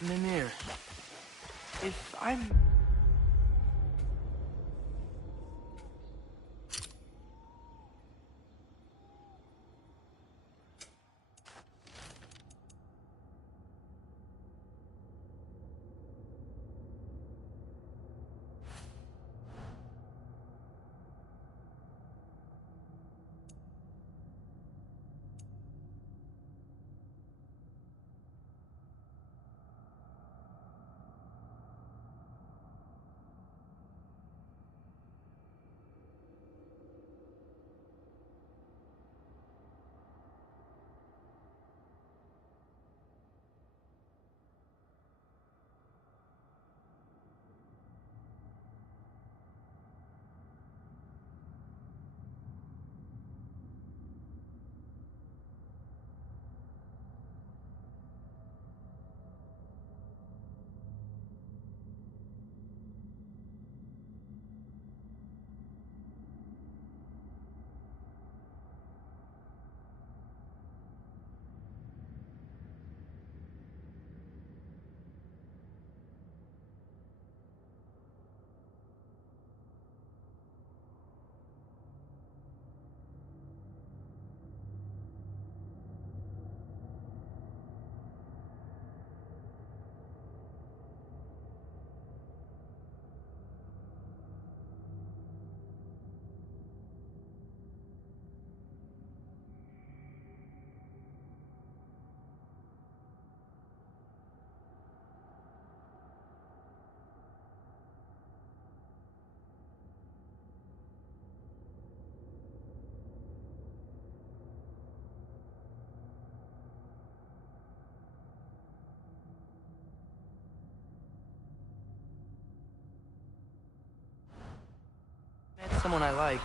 Mimir, if I'm... met someone I liked,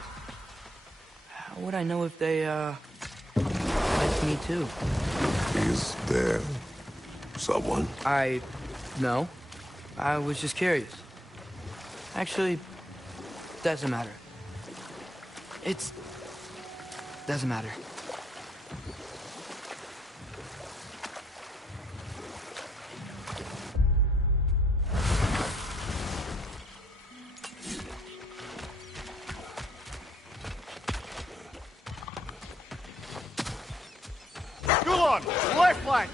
how would I know if they, liked me too? Is there someone? No. I was just curious. Actually, doesn't matter. Doesn't matter. Gulon, left flank!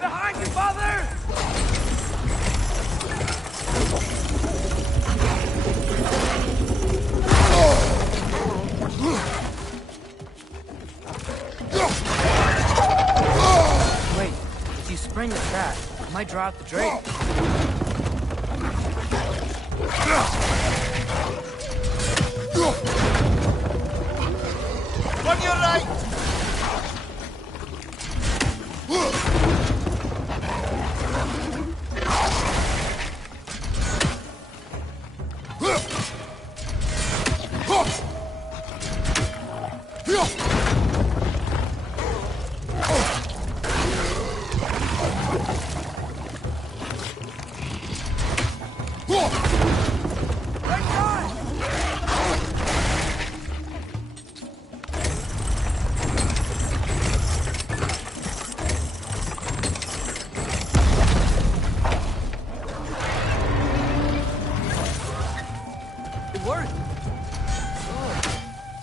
Behind you, father! Wait, if you spring the trap, I might draw out the Drake. On your right!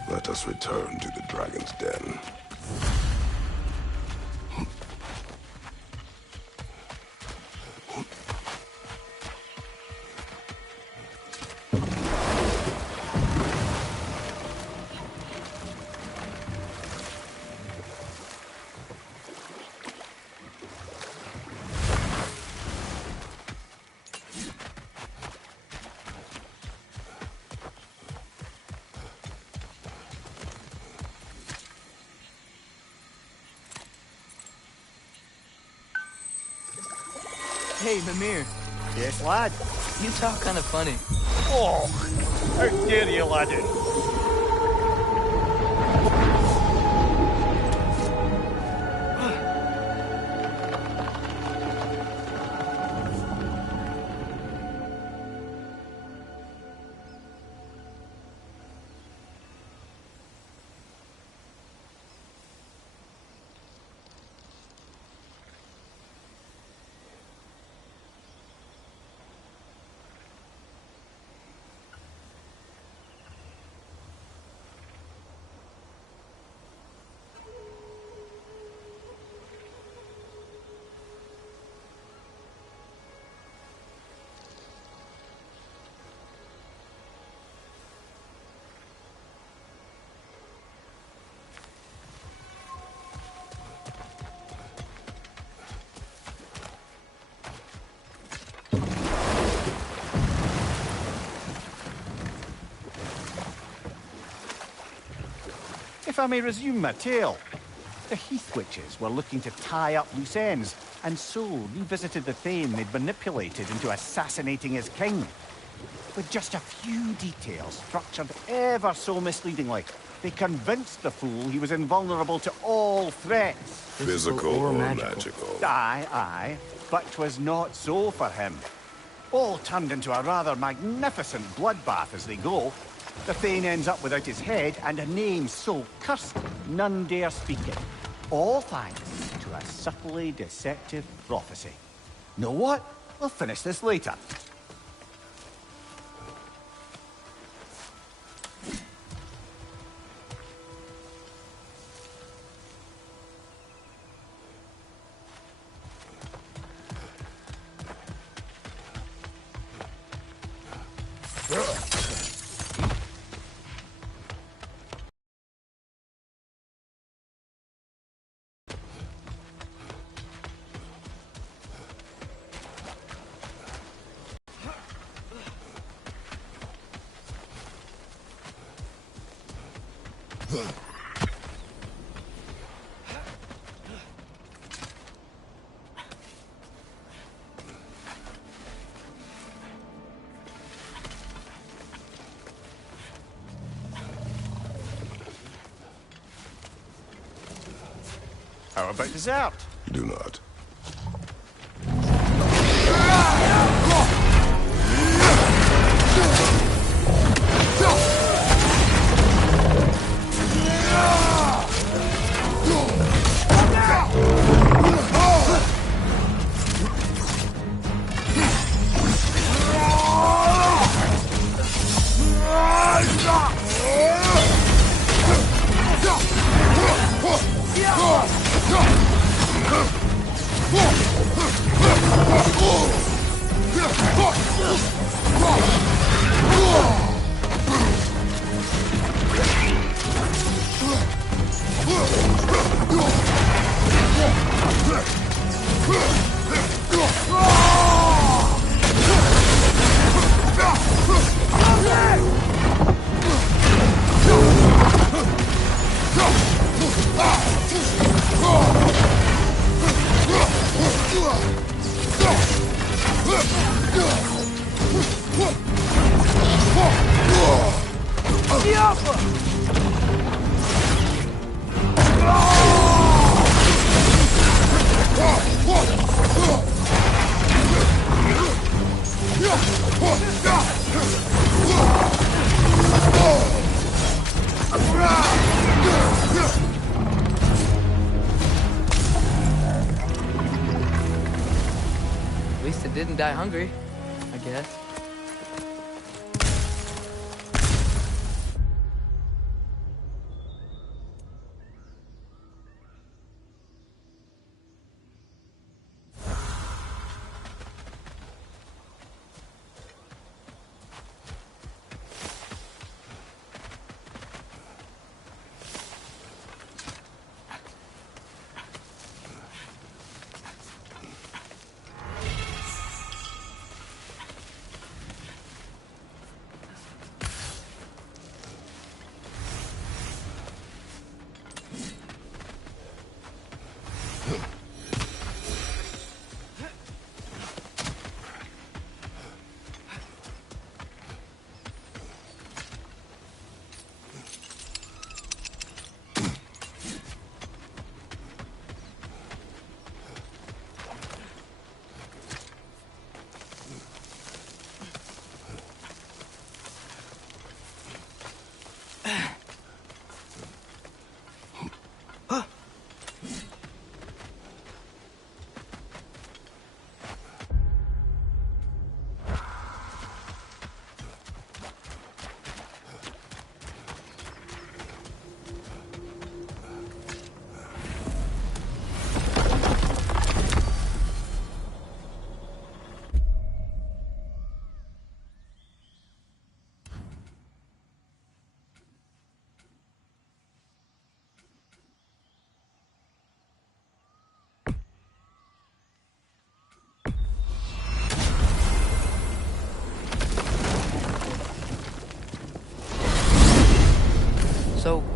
Let us return to the Dragon's Den. Hey, Mimir, Yes, lad. you talk kind of funny. Oh, how dare you, laddie? If I may resume my tale, the Heath Witches were looking to tie up loose ends, and so revisited the Thane they'd manipulated into assassinating his king. With just a few details structured ever so misleadingly, they convinced the fool he was invulnerable to all threats. Physical or magical? Aye, aye, but 'twas not so for him. All turned into a rather magnificent bloodbath as they go. The Thane ends up without his head and a name so cursed none dare speak it. All thanks to a subtly deceptive prophecy. Know what? We'll finish this later. How about dessert? Do not. At least it didn't die hungry, I guess.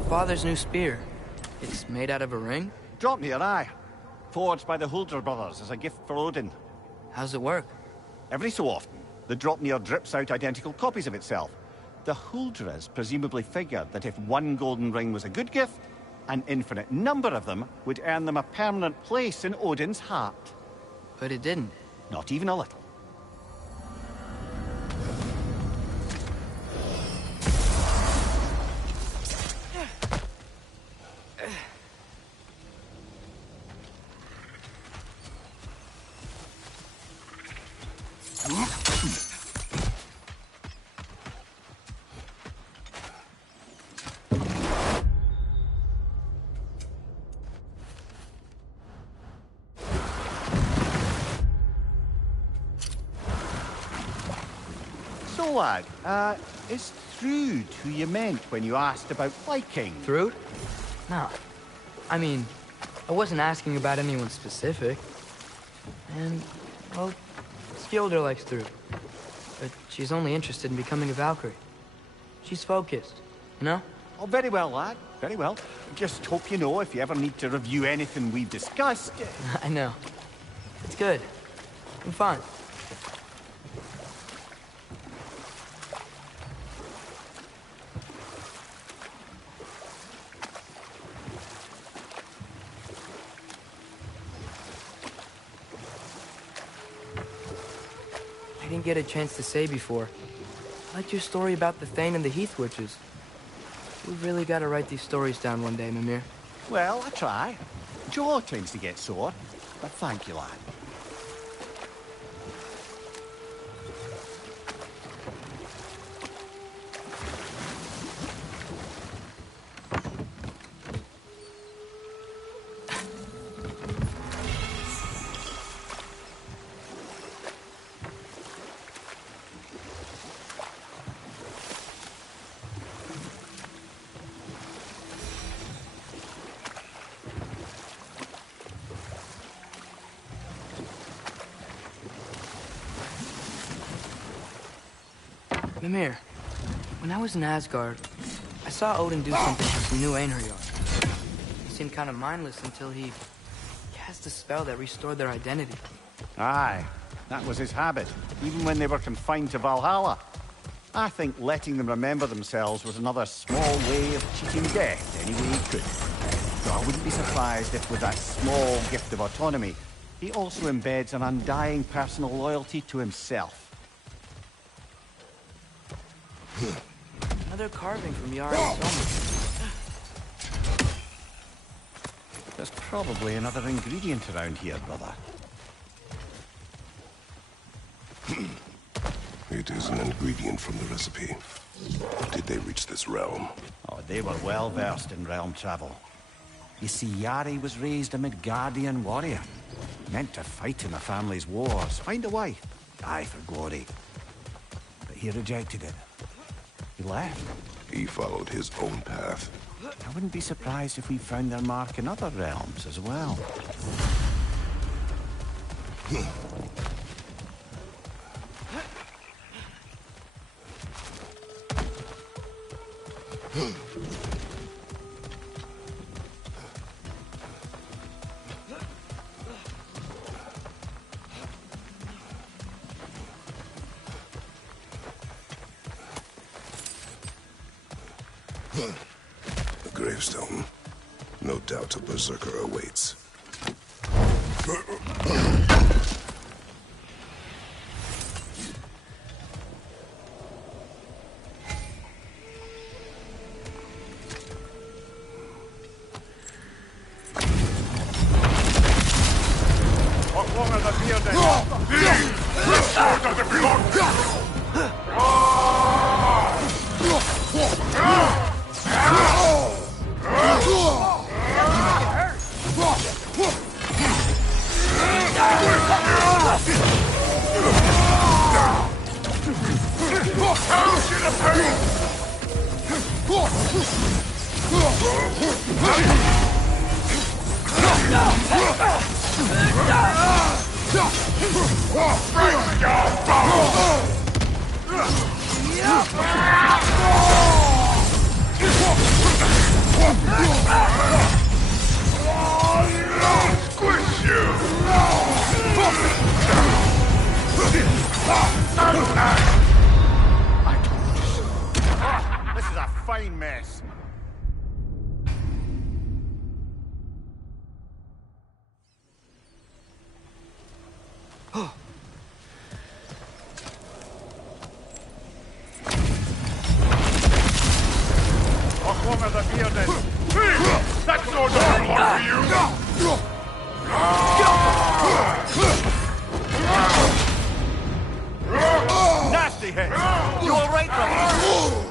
father's new spear. It's made out of a ring? Drop me your eye. Forged by the Huldra brothers as a gift for Odin. How's it work? Every so often, the Dropnir drips out identical copies of itself. The Huldras presumably figured that if one golden ring was a good gift, an infinite number of them would earn them a permanent place in Odin's heart. But it didn't. Not even a little. So, lad, is Thrud who you meant when you asked about Viking? Thrud? No. I mean, I wasn't asking about anyone specific. And, well, Skilder likes Thrud. But she's only interested in becoming a Valkyrie. She's focused, you know? Oh, very well, lad. Very well. Just hope you know if you ever need to review anything we've discussed. I know. It's good. I'm fine. I didn't get a chance to say before. I liked your story about the Thane and the Heath Witches. We've really got to write these stories down one day, Mimir. Well, I try. Jaw tends to get sore, but thank you, lad. Mimir, when I was in Asgard, I saw Odin do something to some new Einherjar. He seemed kind of mindless until he cast a spell that restored their identity. Aye, that was his habit, even when they were confined to Valhalla. I think letting them remember themselves was another small way of cheating death any way he could. So I wouldn't be surprised if with that small gift of autonomy, he also embeds an undying personal loyalty to himself. Another carving from Yara's Soma. There's probably another ingredient around here, brother. It is an ingredient from the recipe. Did they reach this realm? Oh, they were well versed in realm travel. You see, Yari was raised a Midgardian warrior. Meant to fight in the family's wars, find a wife, die for glory. But he rejected it. He left. He followed his own path. I wouldn't be surprised if we found their mark in other realms as well. A gravestone. No doubt a berserker awaits. What long are the beard then? This sword doesn't belong to you! fine mess. What are the bearded? That's no dialogue for you! Nasty hit! You alright, brother?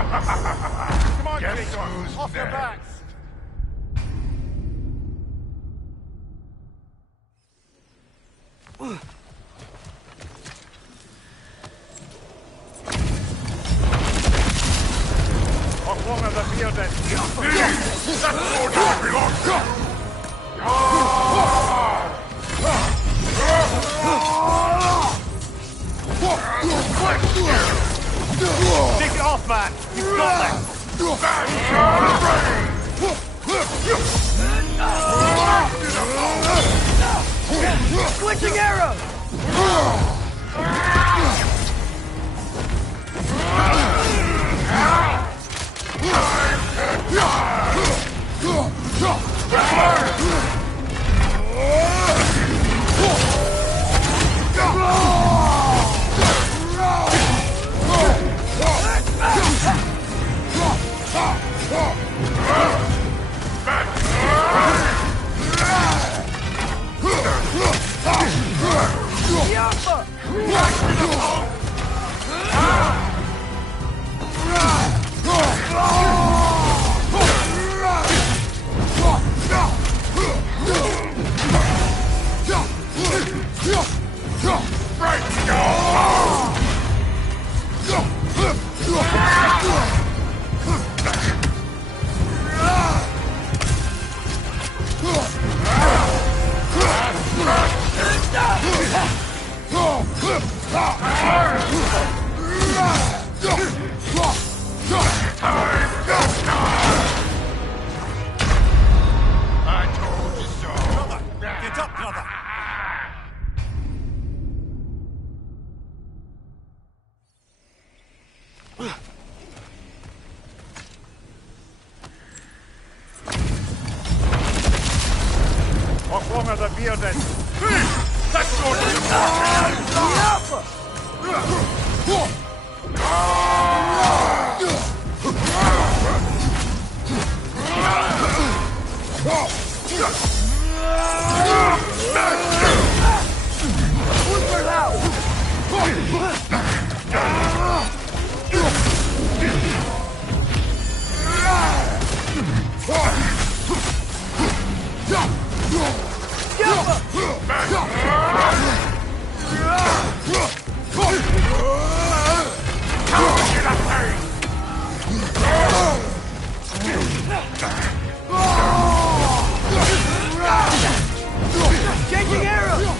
Come on, Gregor, off your backs! What long are the bearded? That's no time belongs to Take it off, man! You've got this! Switching arrow! Get up, brother! What long are the bearded? That's no Changing arrow!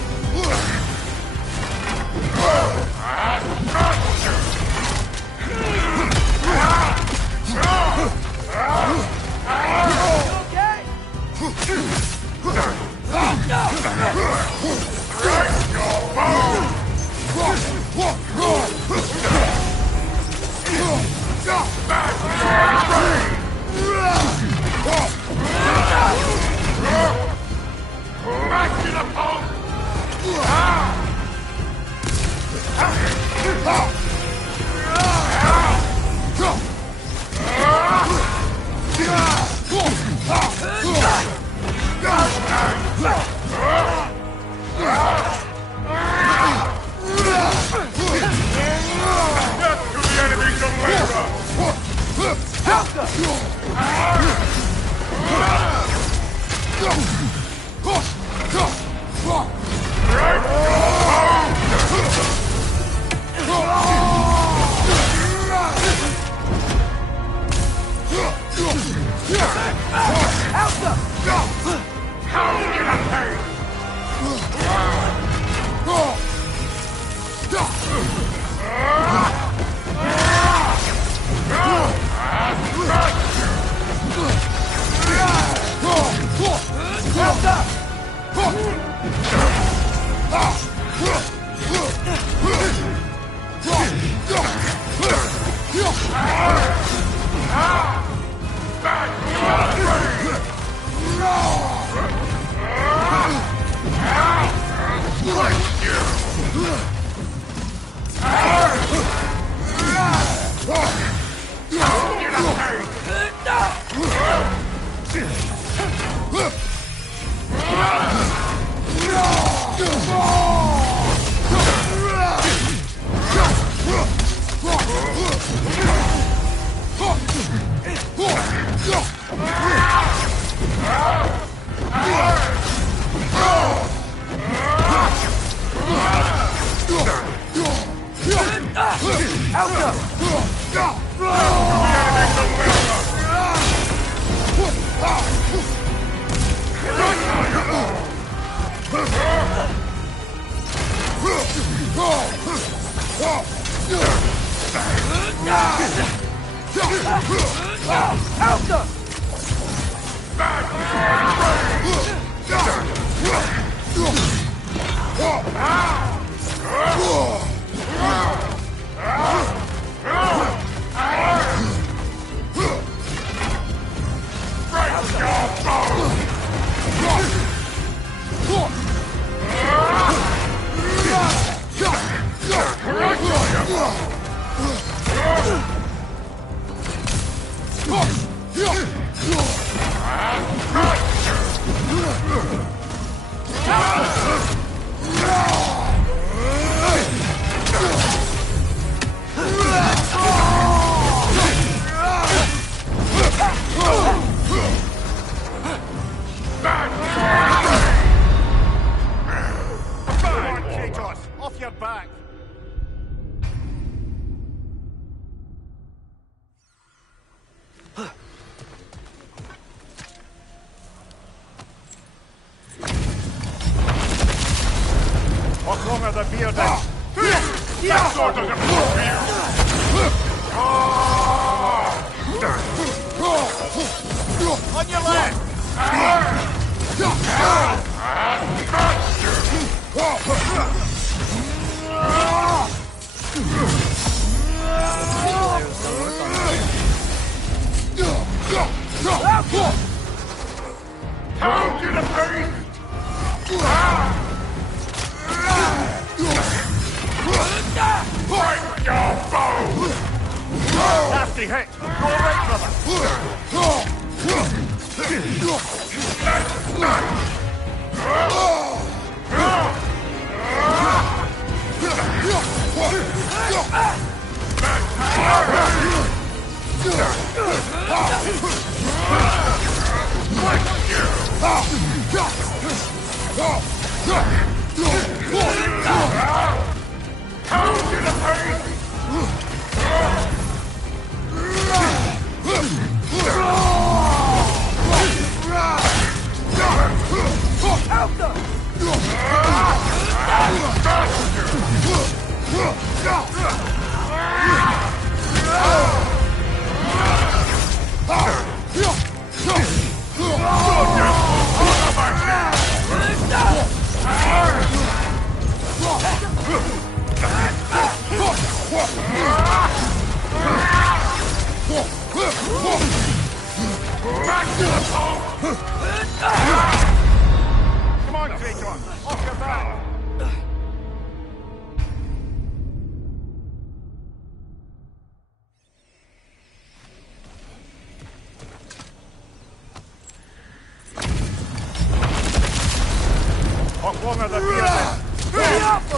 longer than the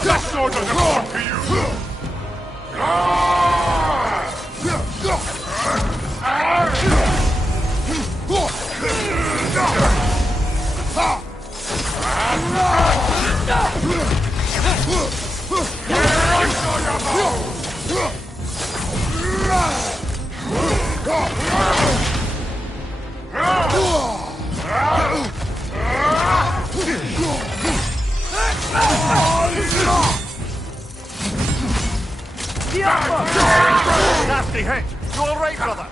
That sword doesn't belong to you! nasty hit! You all right, brother?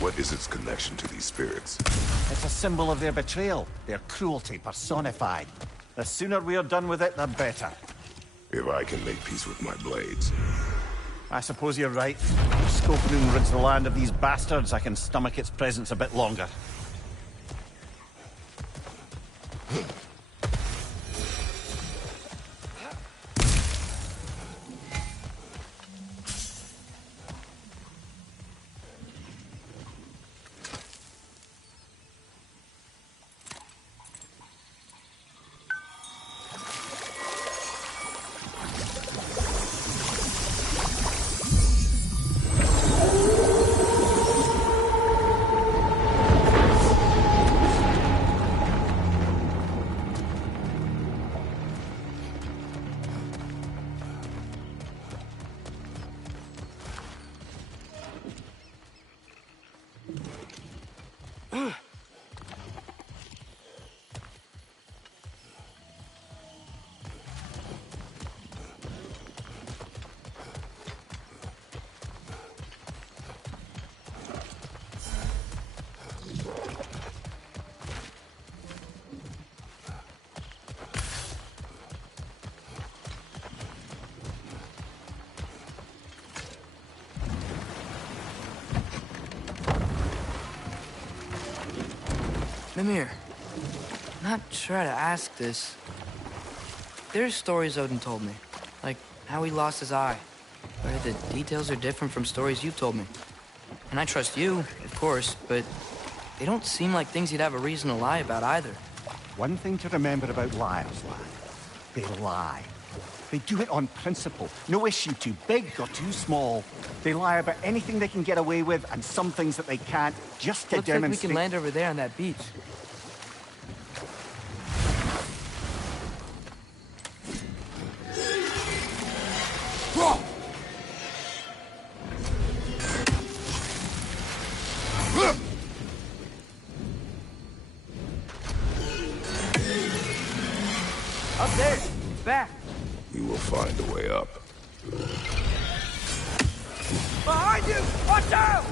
What is its connection to these spirits? It's a symbol of their betrayal, their cruelty personified. The sooner we're done with it, the better. If I can make peace with my blades. I suppose you're right. If Scoperoom rids the land of these bastards, I can stomach its presence a bit longer. Mimir, I'm not sure how to ask this. There's stories Odin told me, like how he lost his eye, where the details are different from stories you've told me. And I trust you, of course, but they don't seem like things you'd have a reason to lie about either. One thing to remember about liars, lad. They lie. They do it on principle. No issue too big or too small. They lie about anything they can get away with and some things that they can't, just to Looks like we demonstrate... can land over there on that beach. Up there! It's back! We will find a way up. Behind you! Watch out!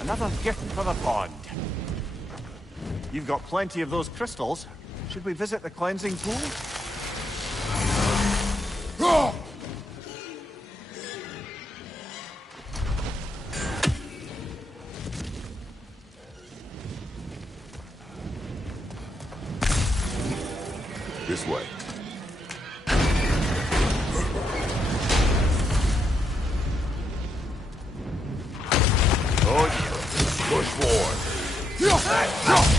Another gift for the pond. You've got plenty of those crystals. Should we visit the cleansing pool? This way. Oh, yeah. Push forward.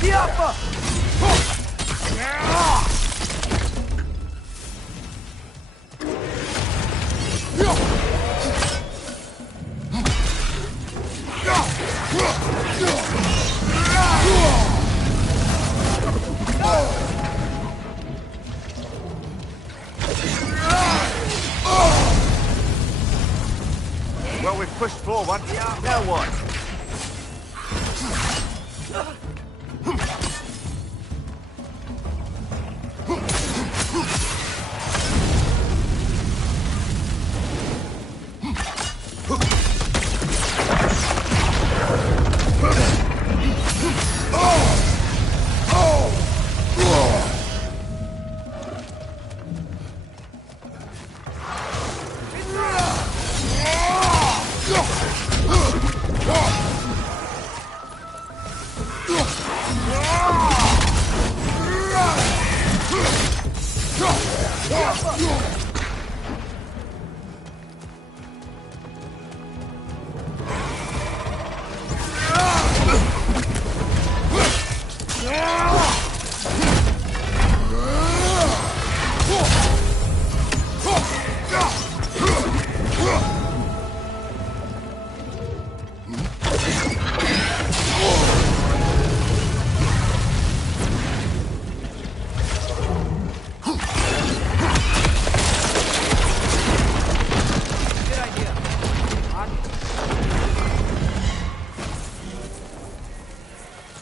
The Alpha! Well, we've pushed forward. Now what?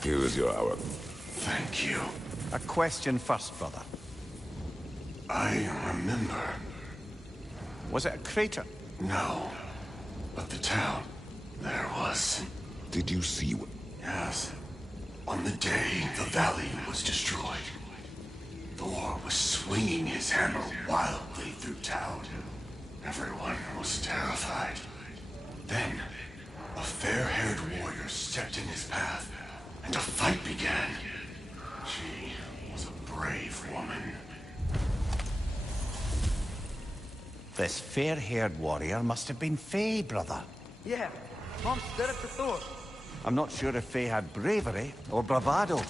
Here is your hour. Thank you. A question first, brother. I remember. Was it a crater? No. But the town, there was. Did you see what? Yes. On the day the valley was destroyed, Thor was swinging his hammer wildly through town. Everyone was terrified. Then, a fair-haired warrior stepped in his path, and a fight began. She was a brave woman. This fair-haired warrior must have been Faye, brother. Yeah, Mom stood up to Thor. I'm not sure if Faye had bravery or bravado.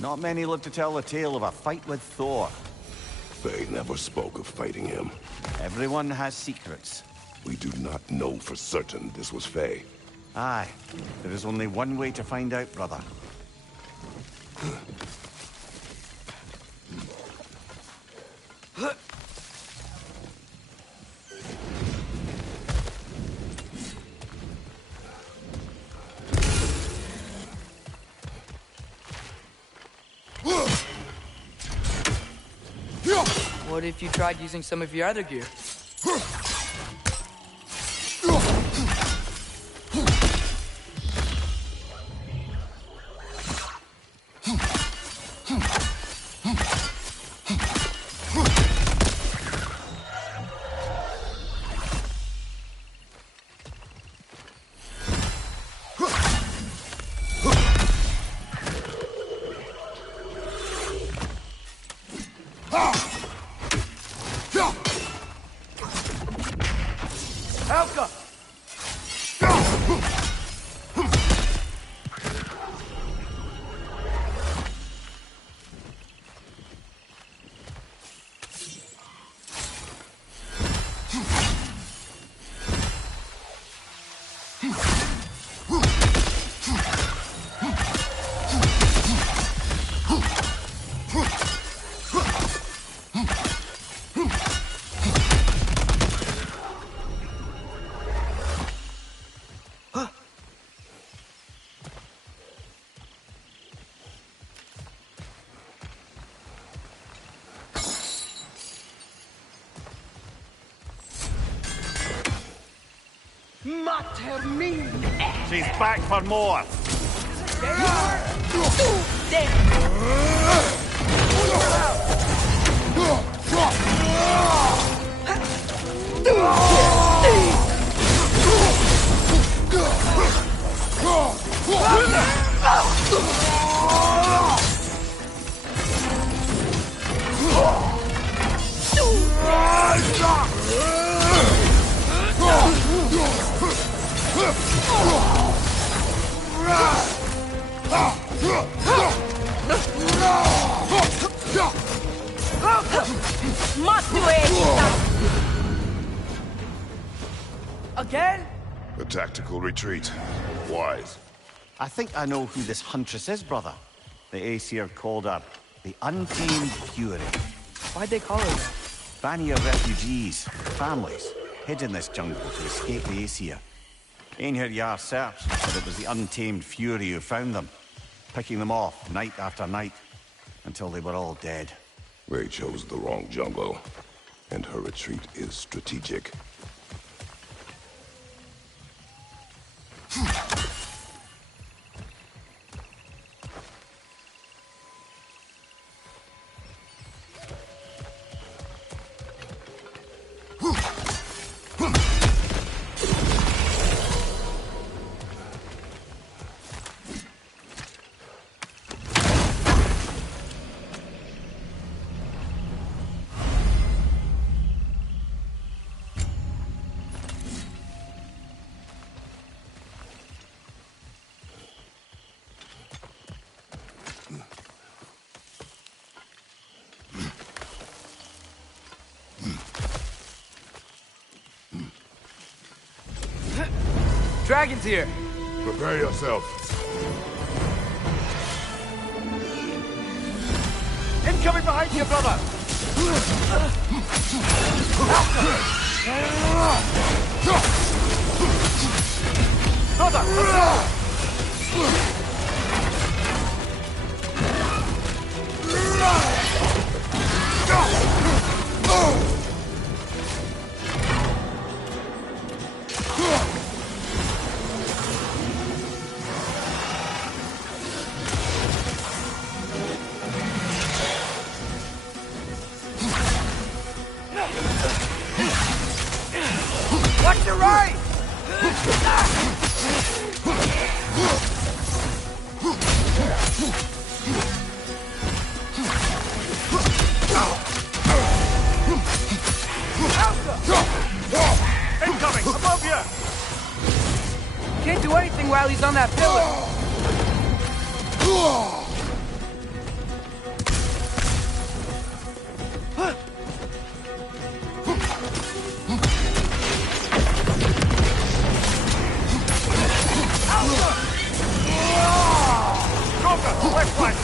Not many live to tell the tale of a fight with Thor. They never spoke of fighting him. Everyone has secrets. We do not know for certain this was Faye. Aye, there is only one way to find out, brother. What if you tried using some of your other gear? Helga! She's back for more. Again? A tactical retreat. Wise. I think I know who this huntress is, brother. The Aesir called her the Untamed Fury. Why'd they call her that? Vanir refugees, families, hid in this jungle to escape the Aesir. Einhir Jarl searched, but it was the Untamed Fury who found them, picking them off night after night, until they were all dead. They chose the wrong jungle, and her retreat is strategic. Dragon's here! Prepare yourself. Incoming behind you, brother! Watch your right! Incoming! Above you! Can't do anything while he's on that pillar! Left flank!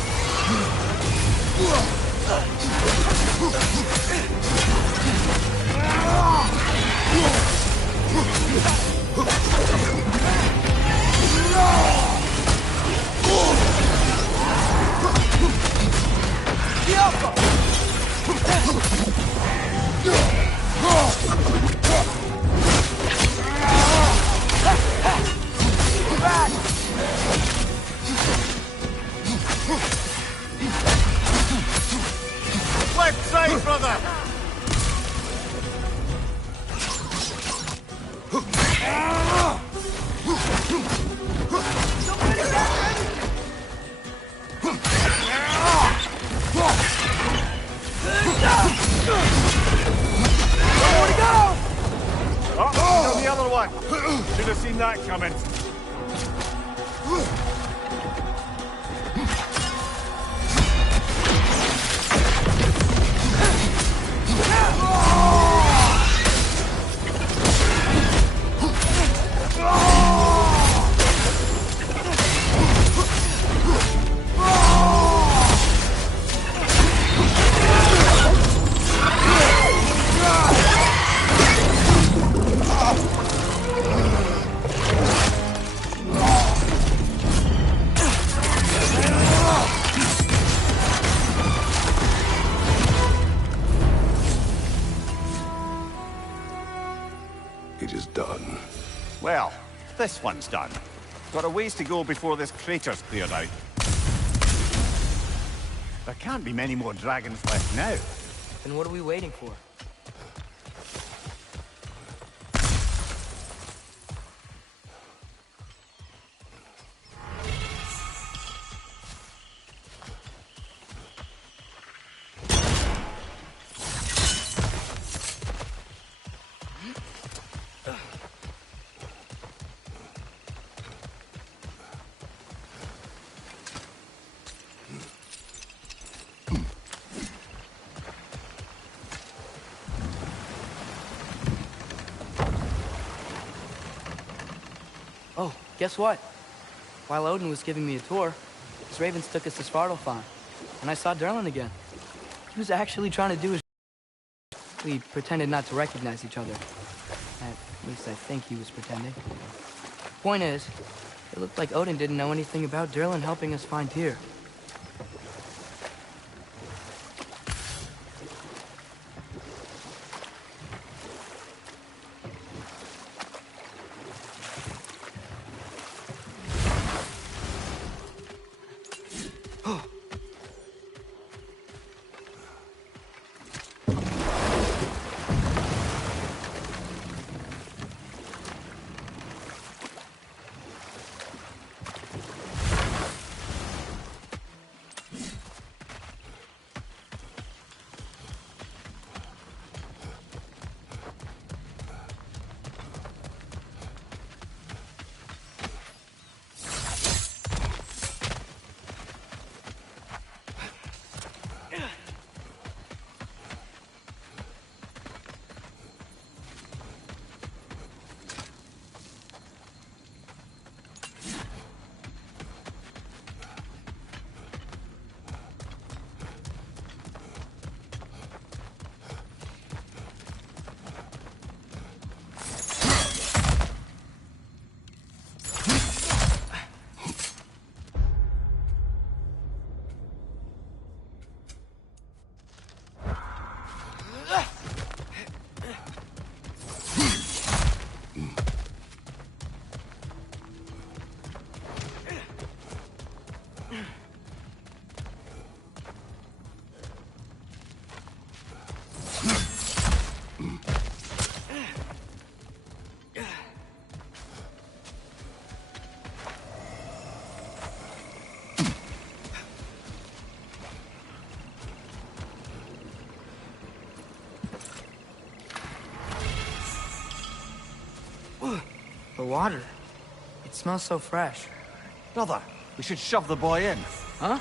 right, brother! Oh, the other one! Should have seen that coming. It is done. Well, this one's done. Got a ways to go before this crater's cleared out. There can't be many more dragons left now. Then what are we waiting for? Oh, guess what? While Odin was giving me a tour, his ravens took us to Svartalfheim, and I saw Durlin again. He was actually trying to do his... We pretended not to recognize each other. At least I think he was pretending. Point is, it looked like Odin didn't know anything about Durlin helping us find Tyr. The water. It smells so fresh. Brother, we should shove the boy in. Huh?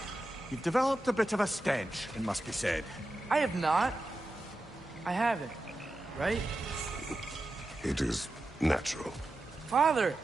You've developed a bit of a stench, it must be said. I have not. I haven't. Right? It is natural. Father!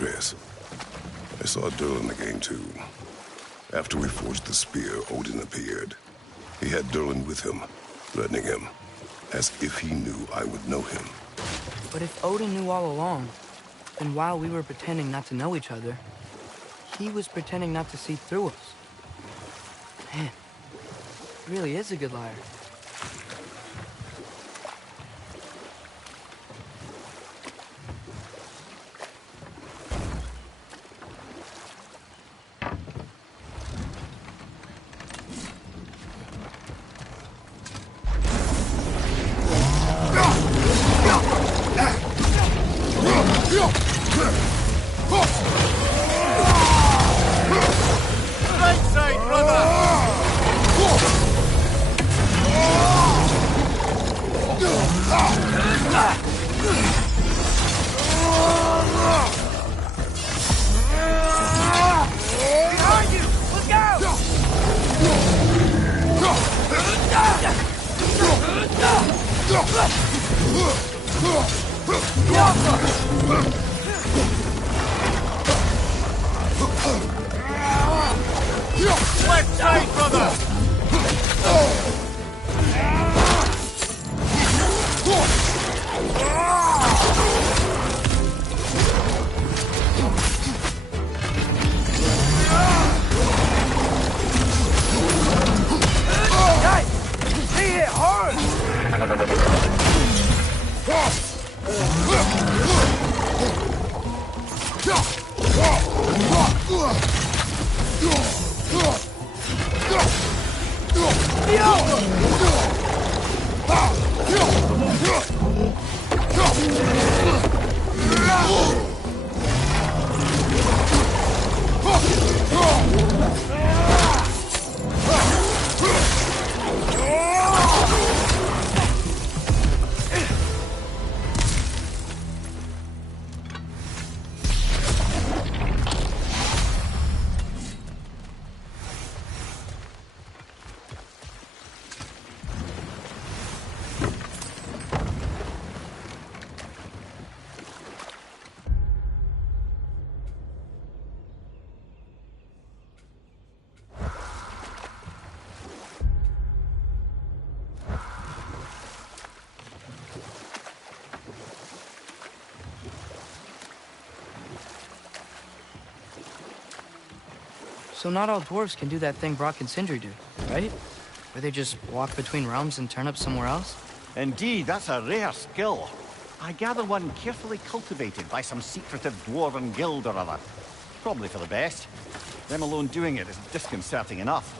Atreus. I saw Durlin again, too. After we forged the spear, Odin appeared. He had Durlin with him, threatening him, as if he knew I would know him. But if Odin knew all along, then while we were pretending not to know each other, he was pretending not to see through us. Man, he really is a good liar. Left side, brother! So not all dwarves can do that thing Brock and Sindri do, right? Where they just walk between realms and turn up somewhere else? Indeed, that's a rare skill. I gather one carefully cultivated by some secretive dwarven guild or other. Probably for the best. Them alone doing it is disconcerting enough.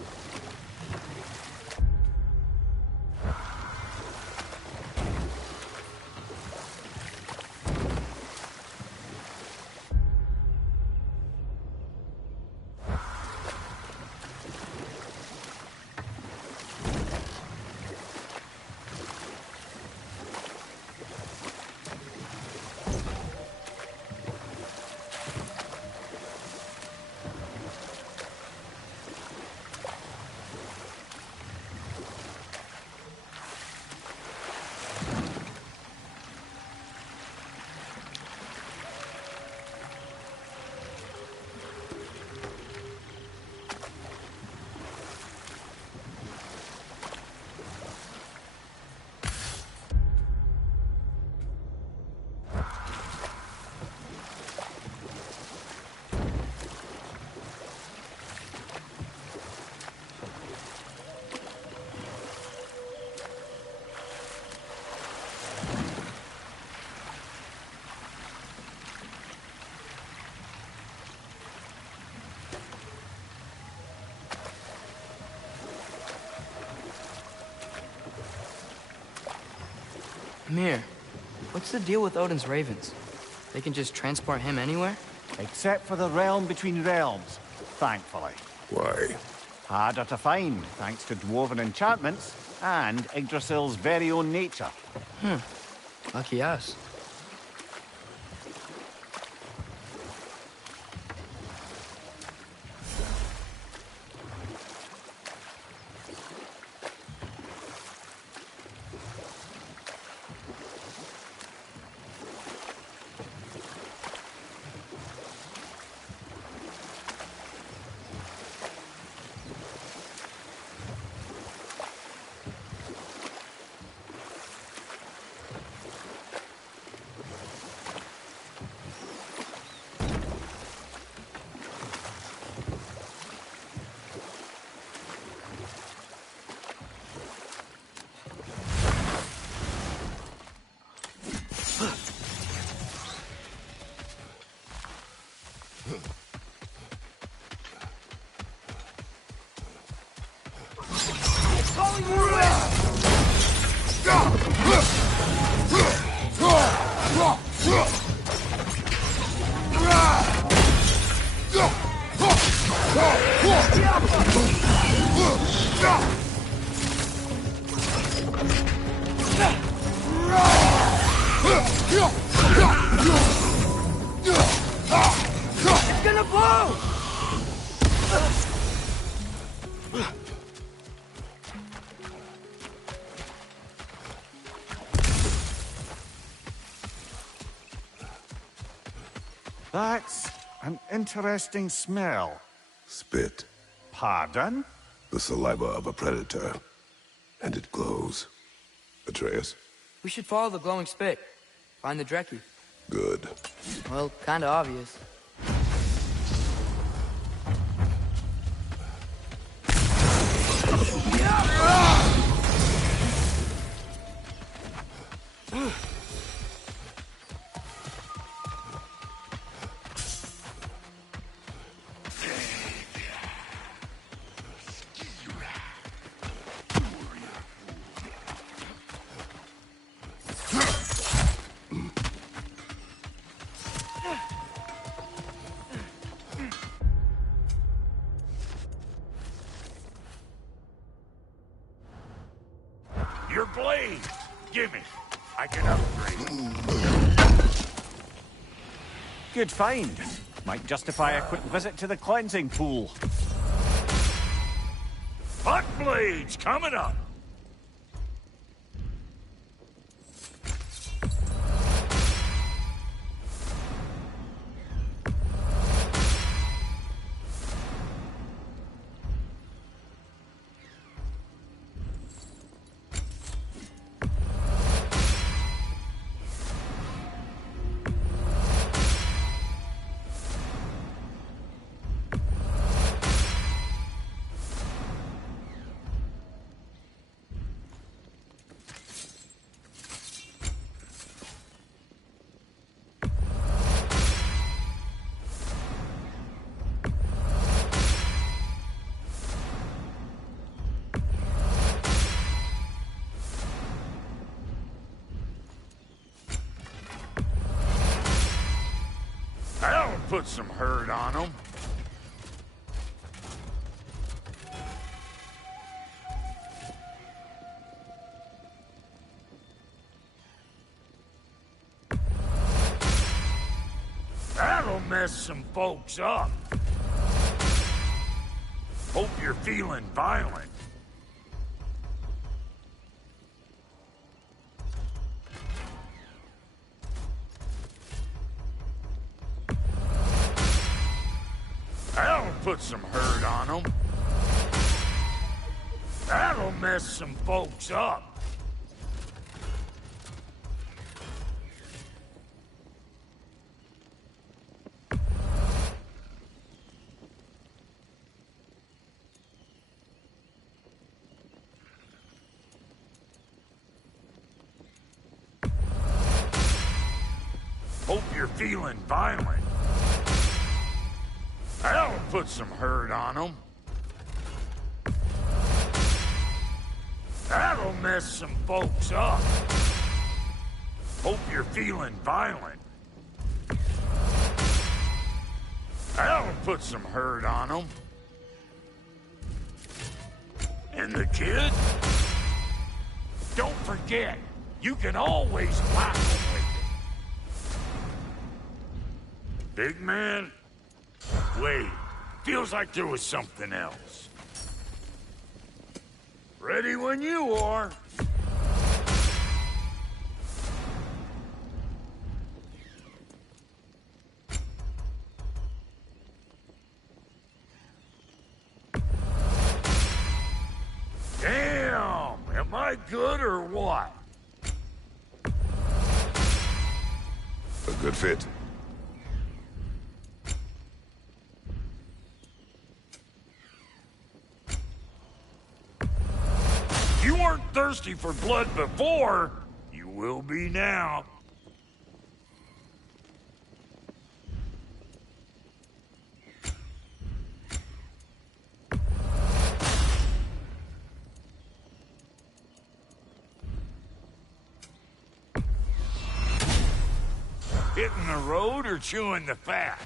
Mir, what's the deal with Odin's ravens? They can just transport him anywhere? Except for the realm between realms, thankfully. Why? Harder to find, thanks to dwarven enchantments and Yggdrasil's very own nature. Lucky us. Calling more wind! It's gonna blow! That's an interesting smell. Spit. Pardon? The saliva of a predator. And it glows. Atreus? We should follow the glowing spit. Find the Dreki. Good. Well, kinda obvious. Your blade! Gimme. I can upgrade. Good find. Might justify a quick visit to the cleansing pool. Hot blades coming up! That'll put some hurt on them. That'll mess some folks up. Hope you're feeling violent. That'll put some hurt on them. That'll mess some folks up. Hope you're feeling violent. That'll put some hurt on them. That'll mess some folks up. Hope you're feeling violent. That'll put some hurt on them. And the kid? Don't forget, you can always whack them with it. Big man? Wait, feels like there was something else. Ready when you are. Damn, am I good or what? A good fit. You weren't thirsty for blood before, you will be now. hitting the road or chewing the fat?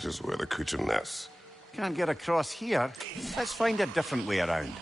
That is where the creature nests. Can't get across here. Let's find a different way around.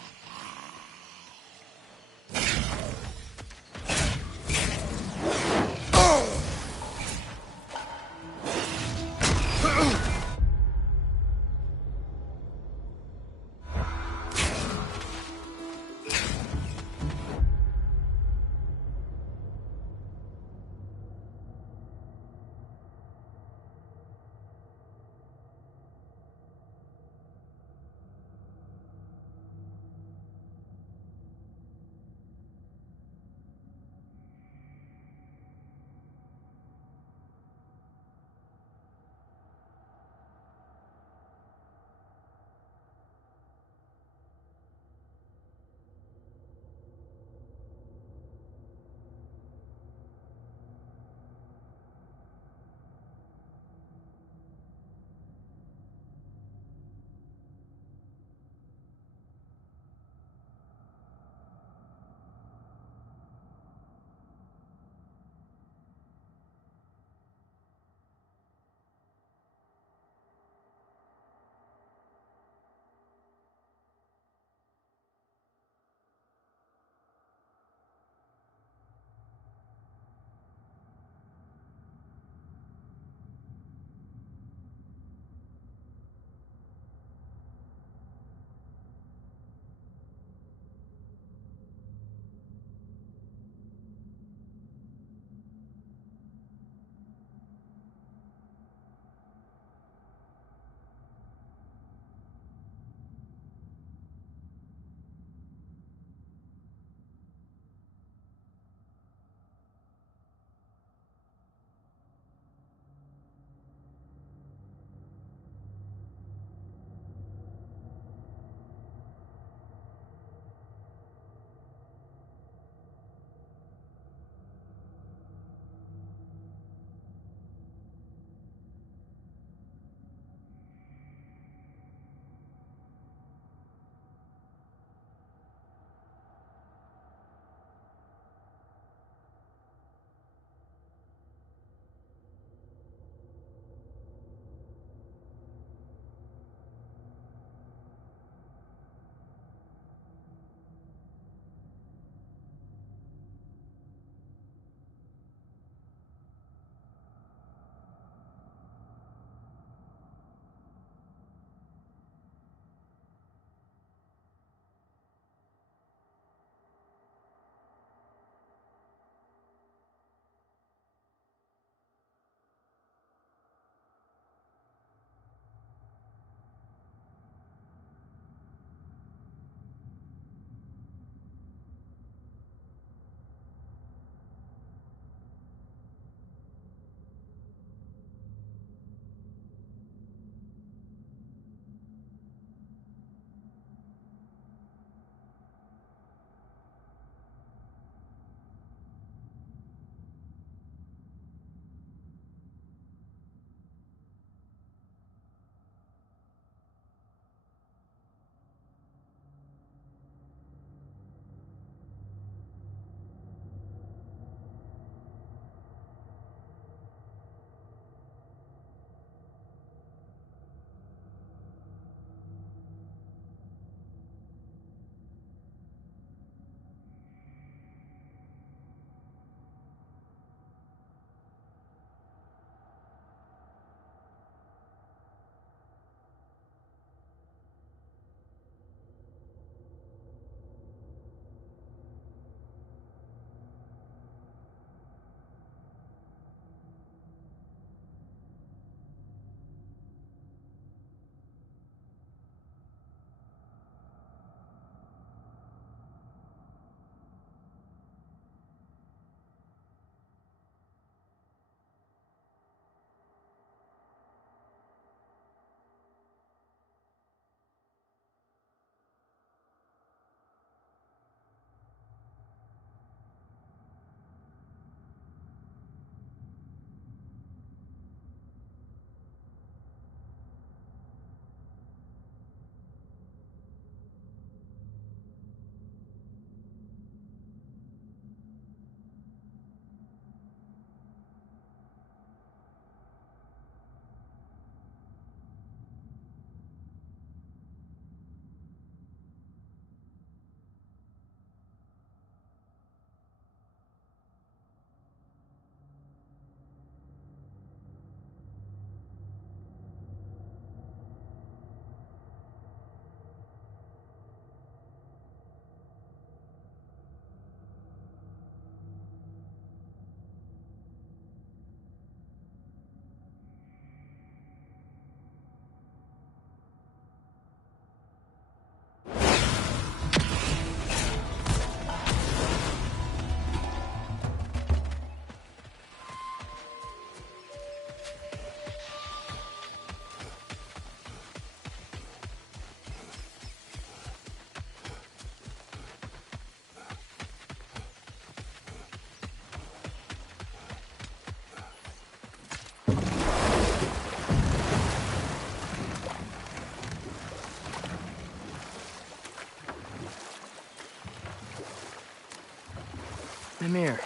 Mimir,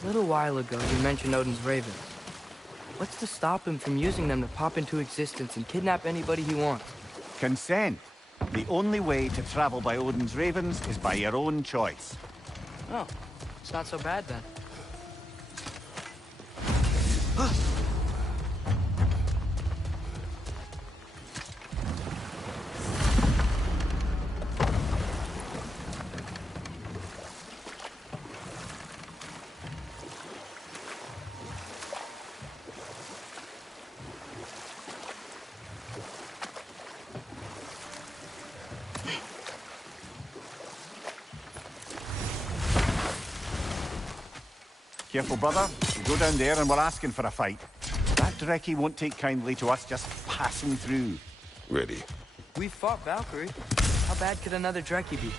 a little while ago you mentioned Odin's ravens. What's to stop him from using them to pop into existence and kidnap anybody he wants? Consent. The only way to travel by Odin's ravens is by your own choice. Oh, it's not so bad then. Careful, brother. We go down there and we're asking for a fight. That Drekkie won't take kindly to us just passing through. Ready. We fought Valkyrie. How bad could another Drekkie be?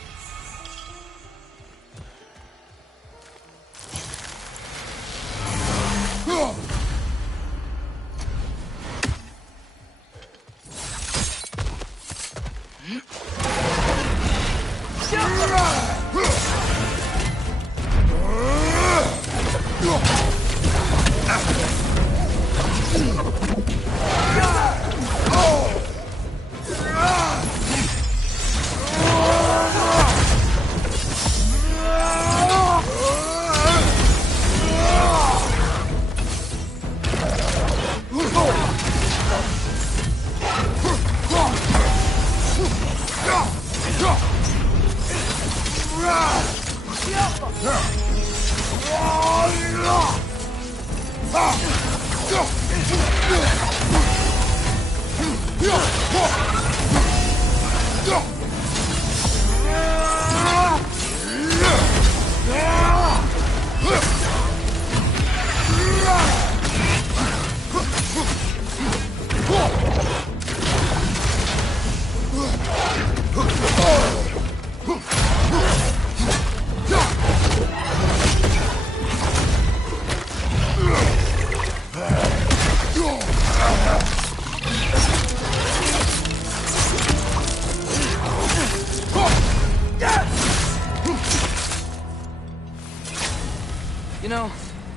You know,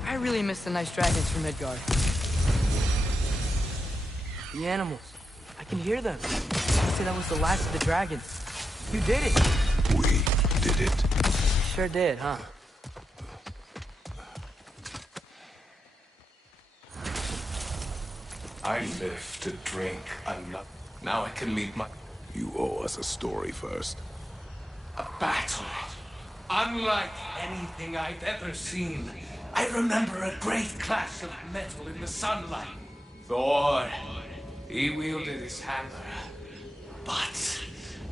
I really miss the nice dragons from Midgard. The animals. I can hear them. I say that was the last of the dragons. You did it. We did it. Sure did, huh? I live to drink enough. Now I can lead my... You owe us a story first. A battle. Unlike anything I've ever seen. I remember a great clash of metal in the sunlight. Thor, he wielded his hammer. But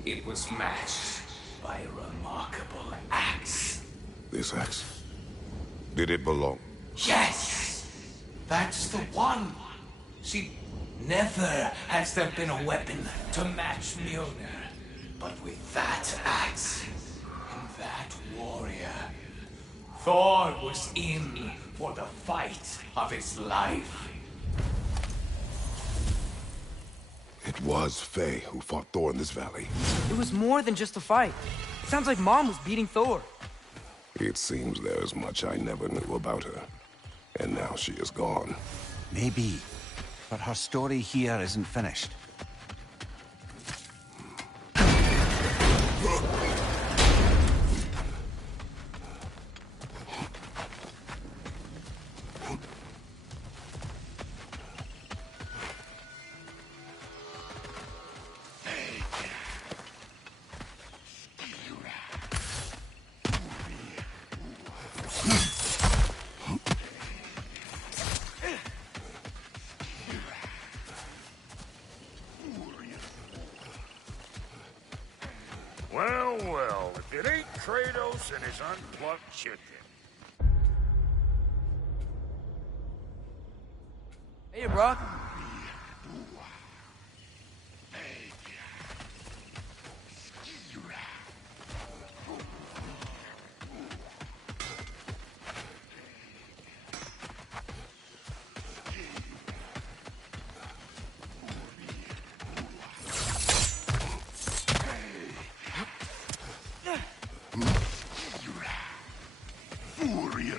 it was matched by a remarkable axe. This axe? Did it belong? Yes! That's the one! See, never has there been a weapon to match Mjolnir. But with that axe, and that warrior, Thor was in for the fight of his life. It was Faye who fought Thor in this valley. It was more than just a fight. It sounds like Mom was beating Thor. It seems there is much I never knew about her. And now she is gone. Maybe. But her story here isn't finished. Well, well, if it ain't Kratos and his unplugged chicken. Hey, Brock. Furia.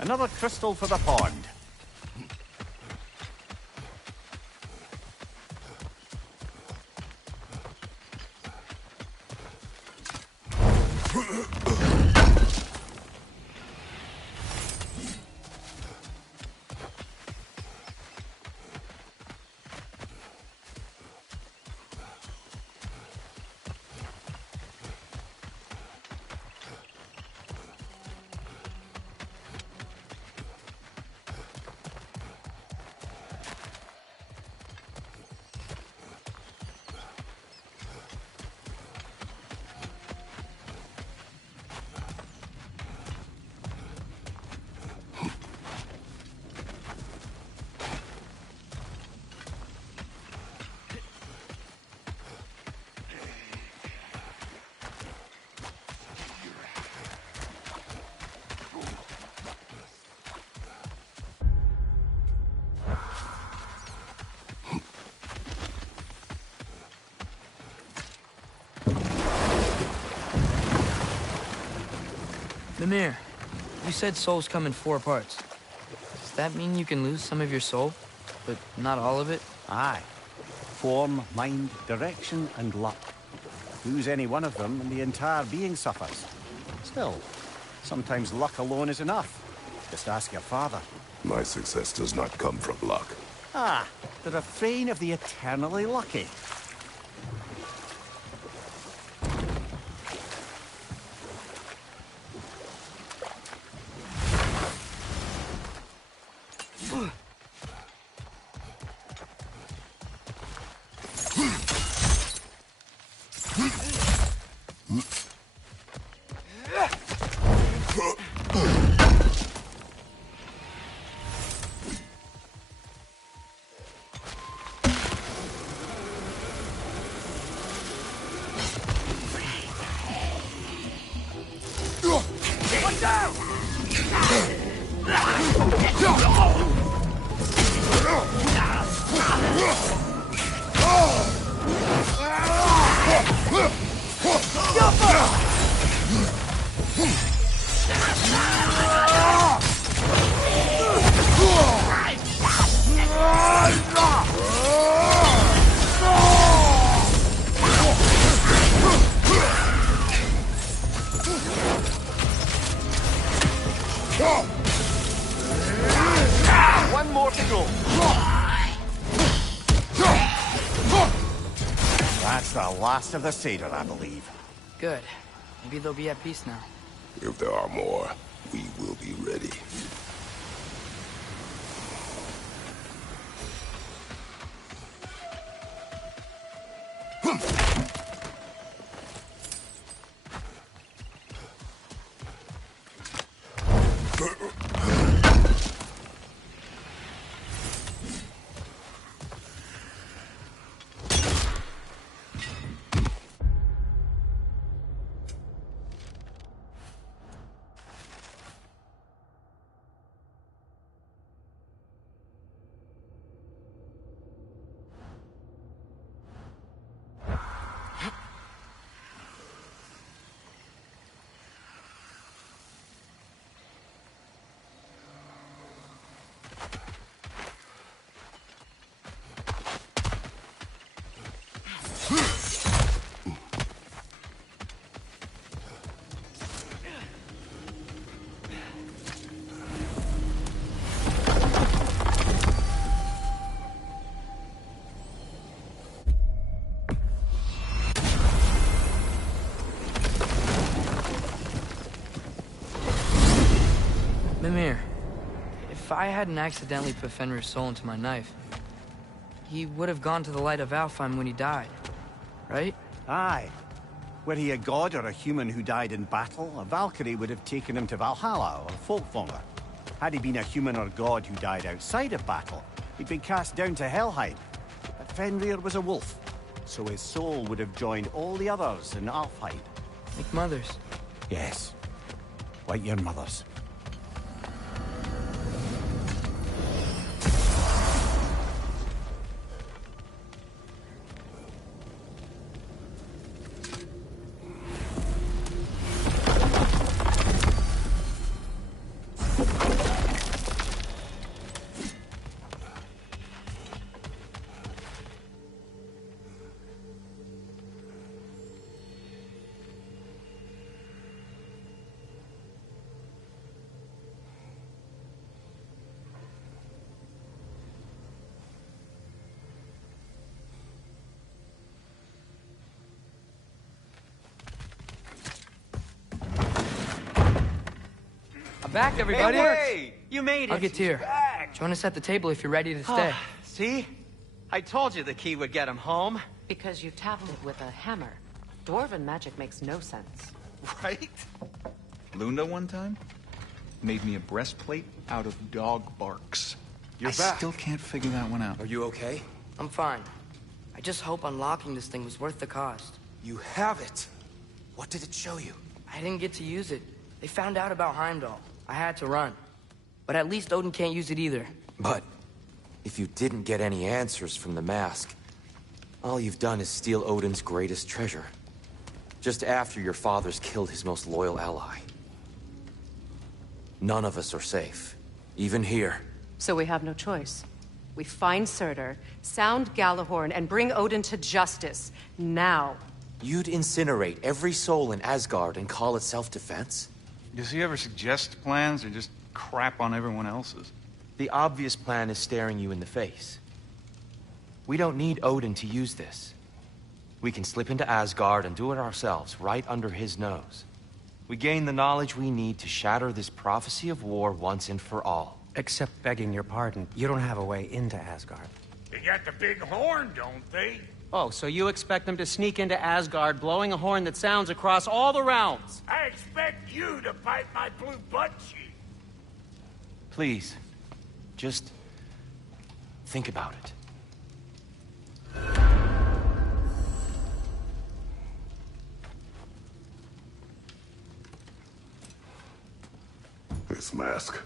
Another crystal for the pond. Mimir, you said souls come in 4 parts. Does that mean you can lose some of your soul, but not all of it? Aye. Form, mind, direction, and luck. Lose any one of them and the entire being suffers. Still, sometimes luck alone is enough. Just ask your father. My success does not come from luck. Ah, the refrain of the eternally lucky. One more to go. That's the last of the Seder, I believe. Good. Maybe they'll be at peace now. If there are more, we will be ready. Mimir, if I hadn't accidentally put Fenrir's soul into my knife, he would have gone to the light of Alfheim when he died, right? Aye. Were he a god or a human who died in battle, a Valkyrie would have taken him to Valhalla or Folkvanger. Had he been a human or god who died outside of battle, he'd been cast down to Helheim. But Fenrir was a wolf, so his soul would have joined all the others in Alfheim. Like mothers. Yes. Like your mothers. Back, everybody! Hey, you made it! I'll get Tyr. Join us at the table if you're ready to stay. See? I told you the key would get him home. Because you tackled it with a hammer. Dwarven magic makes no sense. Right? Luna one time made me a breastplate out of dog barks. You're I back. still can't figure that one out. Are you okay? I'm fine. I just hope unlocking this thing was worth the cost. You have it. What did it show you? I didn't get to use it. They found out about Heimdall. I had to run. But at least Odin can't use it either. But if you didn't get any answers from the mask, all you've done is steal Odin's greatest treasure. Just after your father's killed his most loyal ally. None of us are safe. Even here. So we have no choice. We find Surtur, sound Gjallarhorn, and bring Odin to justice. Now. You'd incinerate every soul in Asgard and call it self-defense? Does he ever suggest plans or just crap on everyone else's? The obvious plan is staring you in the face. We don't need Odin to use this. We can slip into Asgard and do it ourselves, right under his nose. We gain the knowledge we need to shatter this prophecy of war once and for all. Except begging your pardon, you don't have a way into Asgard. They got the big horn, don't they? Oh, so you expect them to sneak into Asgard blowing a horn that sounds across all the realms? I expect you to pipe my blue butt cheek. Please, just think about it. This mask.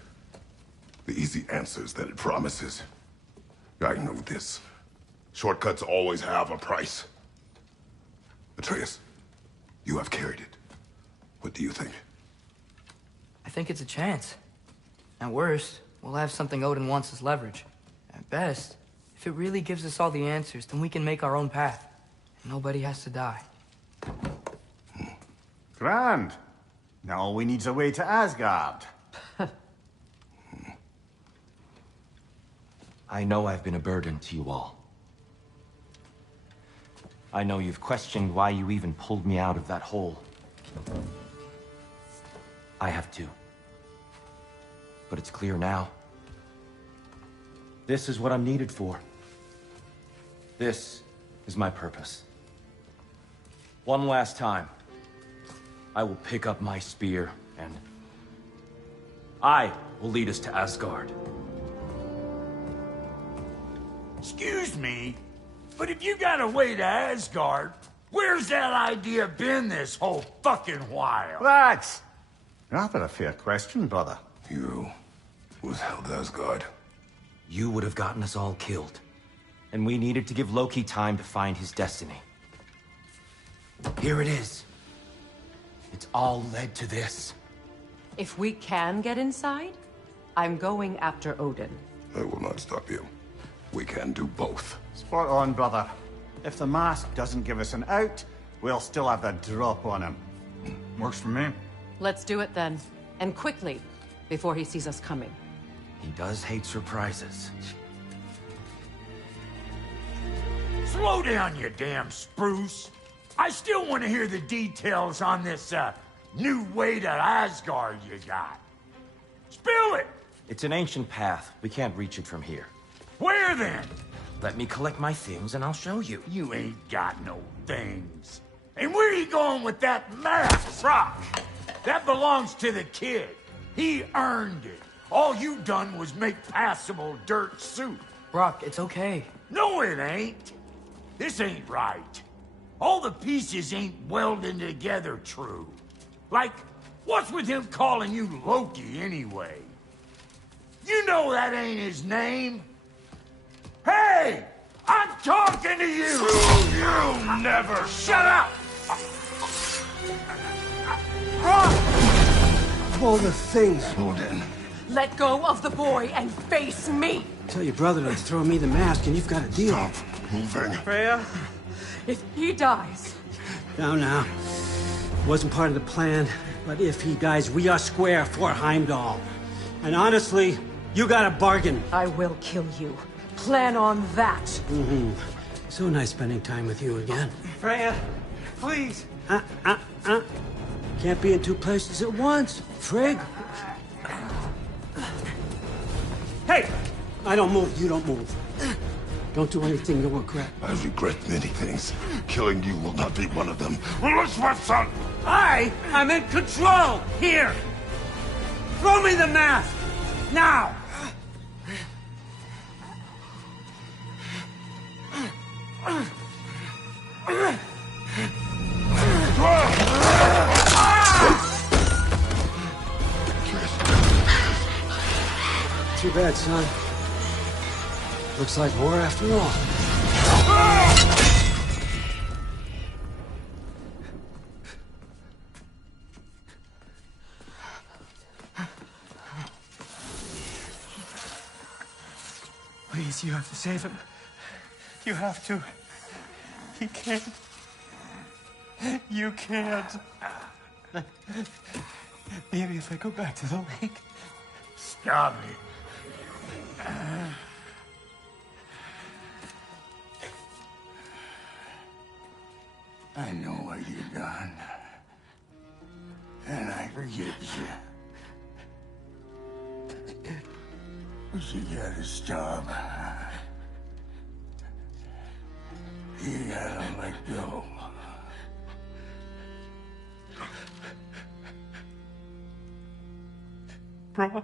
The easy answers that it promises. I know this. Shortcuts always have a price. Atreus, you have carried it. What do you think? I think it's a chance. At worst, we'll have something Odin wants as leverage. At best, if it really gives us all the answers, then we can make our own path. And nobody has to die. Grand. Now all we need's a way to Asgard. I know I've been a burden to you all. I know you've questioned why you even pulled me out of that hole. I have too. but it's clear now. This is what I'm needed for. This is my purpose. One last time, I will pick up my spear, and I will lead us to Asgard. Excuse me, but if you got a way to Asgard, where's that idea been this whole fucking while? That's rather a fair question, brother. You withheld Asgard. You would have gotten us all killed. And we needed to give Loki time to find his destiny. Here it is. It's all led to this. If we can get inside, I'm going after Odin. I will not stop you. We can do both. Spot on, brother. If the mask doesn't give us an out, we'll still have the drop on him. Works for me. Let's do it then. And quickly, before he sees us coming. He does hate surprises. Slow down, you damn spruce. I still want to hear the details on this, new way to Asgard you got. Spill it! It's an ancient path. We can't reach it from here. Where then? Let me collect my things and I'll show you. You ain't got no things. And where you going with that mask, Brock? That belongs to the kid. He earned it. All you done was make passable dirt soup. Brock, it's okay. No, it ain't. This ain't right. All the pieces ain't welding together true. Like, what's with him calling you Loki anyway? You know that ain't his name. Hey! I'm talking to you! You never shut up! Of all the things. Odin. Let go of the boy and face me! Tell your brother to throw me the mask and you've got a deal. Stop moving. Freya, if he dies... Now. Wasn't part of the plan, but if he dies, we are square for Heimdall. And honestly, you got a bargain. I will kill you. Plan on that. Mm-hmm. So nice spending time with you again. Freya, please. Can't be in two places at once, Frigg. Hey! I don't move, you don't move. Don't do anything you'll regret. I regret many things. Killing you will not be one of them. Release my son! I am in control! Here! Throw me the mask! Now! Too bad, son. Looks like war after all. Please, you have to save him. You have to. He can't. You can't. Maybe if I go back to the lake. Stop it. I know what you've done. And I forgive you. But you gotta stop. You gotta let go. Bro.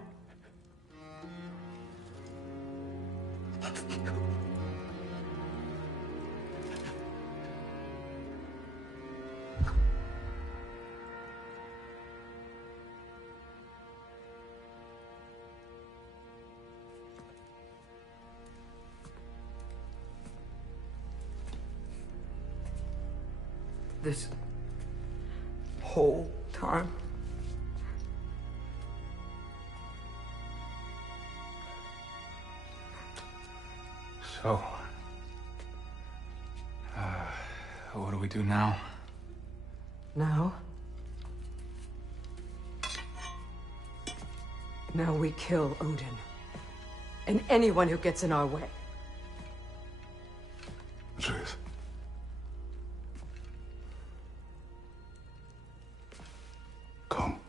This whole time? So, what do we do now? Now? Now we kill Odin. And anyone who gets in our way. Truth. Come.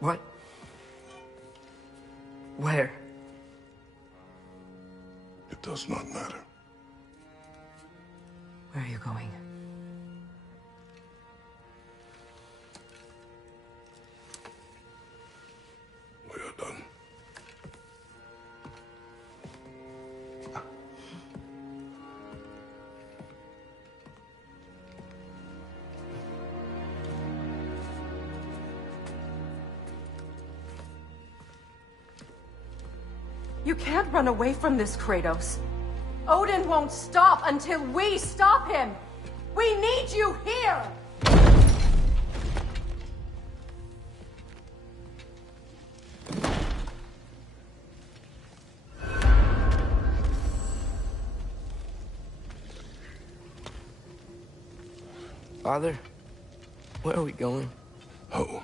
What? Where? It does not matter. Where are you going? We are done. You can't run away from this, Kratos. Odin won't stop until we stop him! We need you here! Father, where are we going? Home.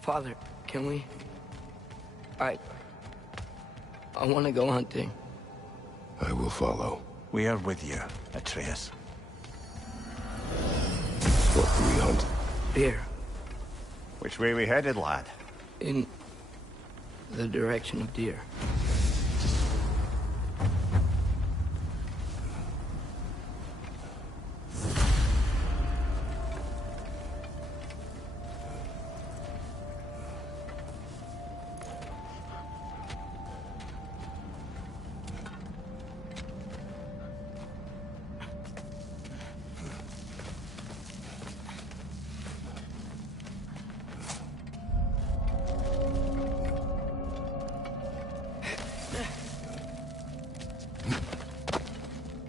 Father, can we? I want to go hunting. I will follow. We are with you, Atreus. What do we hunt? Deer. Which way we headed, lad? In the direction of deer.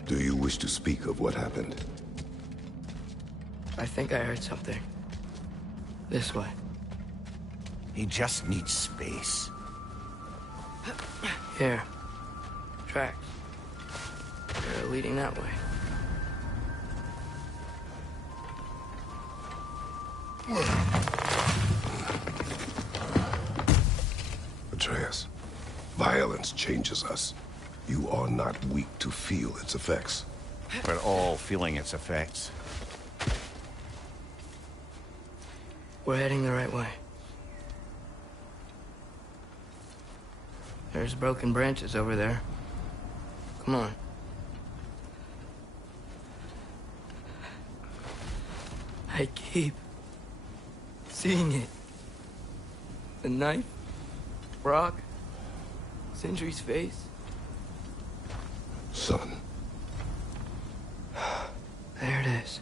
Do you wish to speak of what happened? I think I heard something. This way. He just needs space. Here. Tracks. They're leading that way. Atreus, violence changes us. You are not weak to feel its effects. We're all feeling its effects. We're heading the right way. There's broken branches over there. Come on. I keep seeing it. The knife, Brock, Sindri's face. Son. There it is.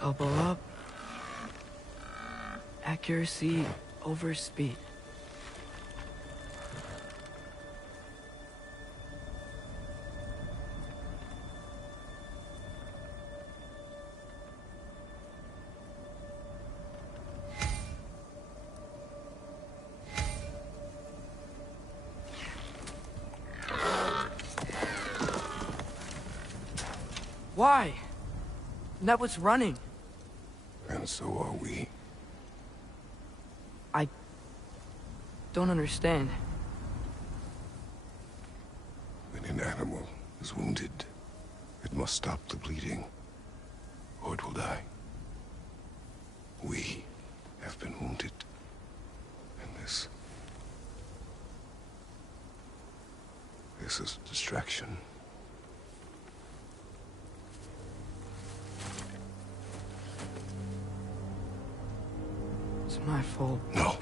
Elbow up. Accuracy over speed. Why? That was running. And so are we. I don't understand. When an animal is wounded, it must stop the bleeding, or it will die. We have been wounded, and this is distraction. It's my fault. No.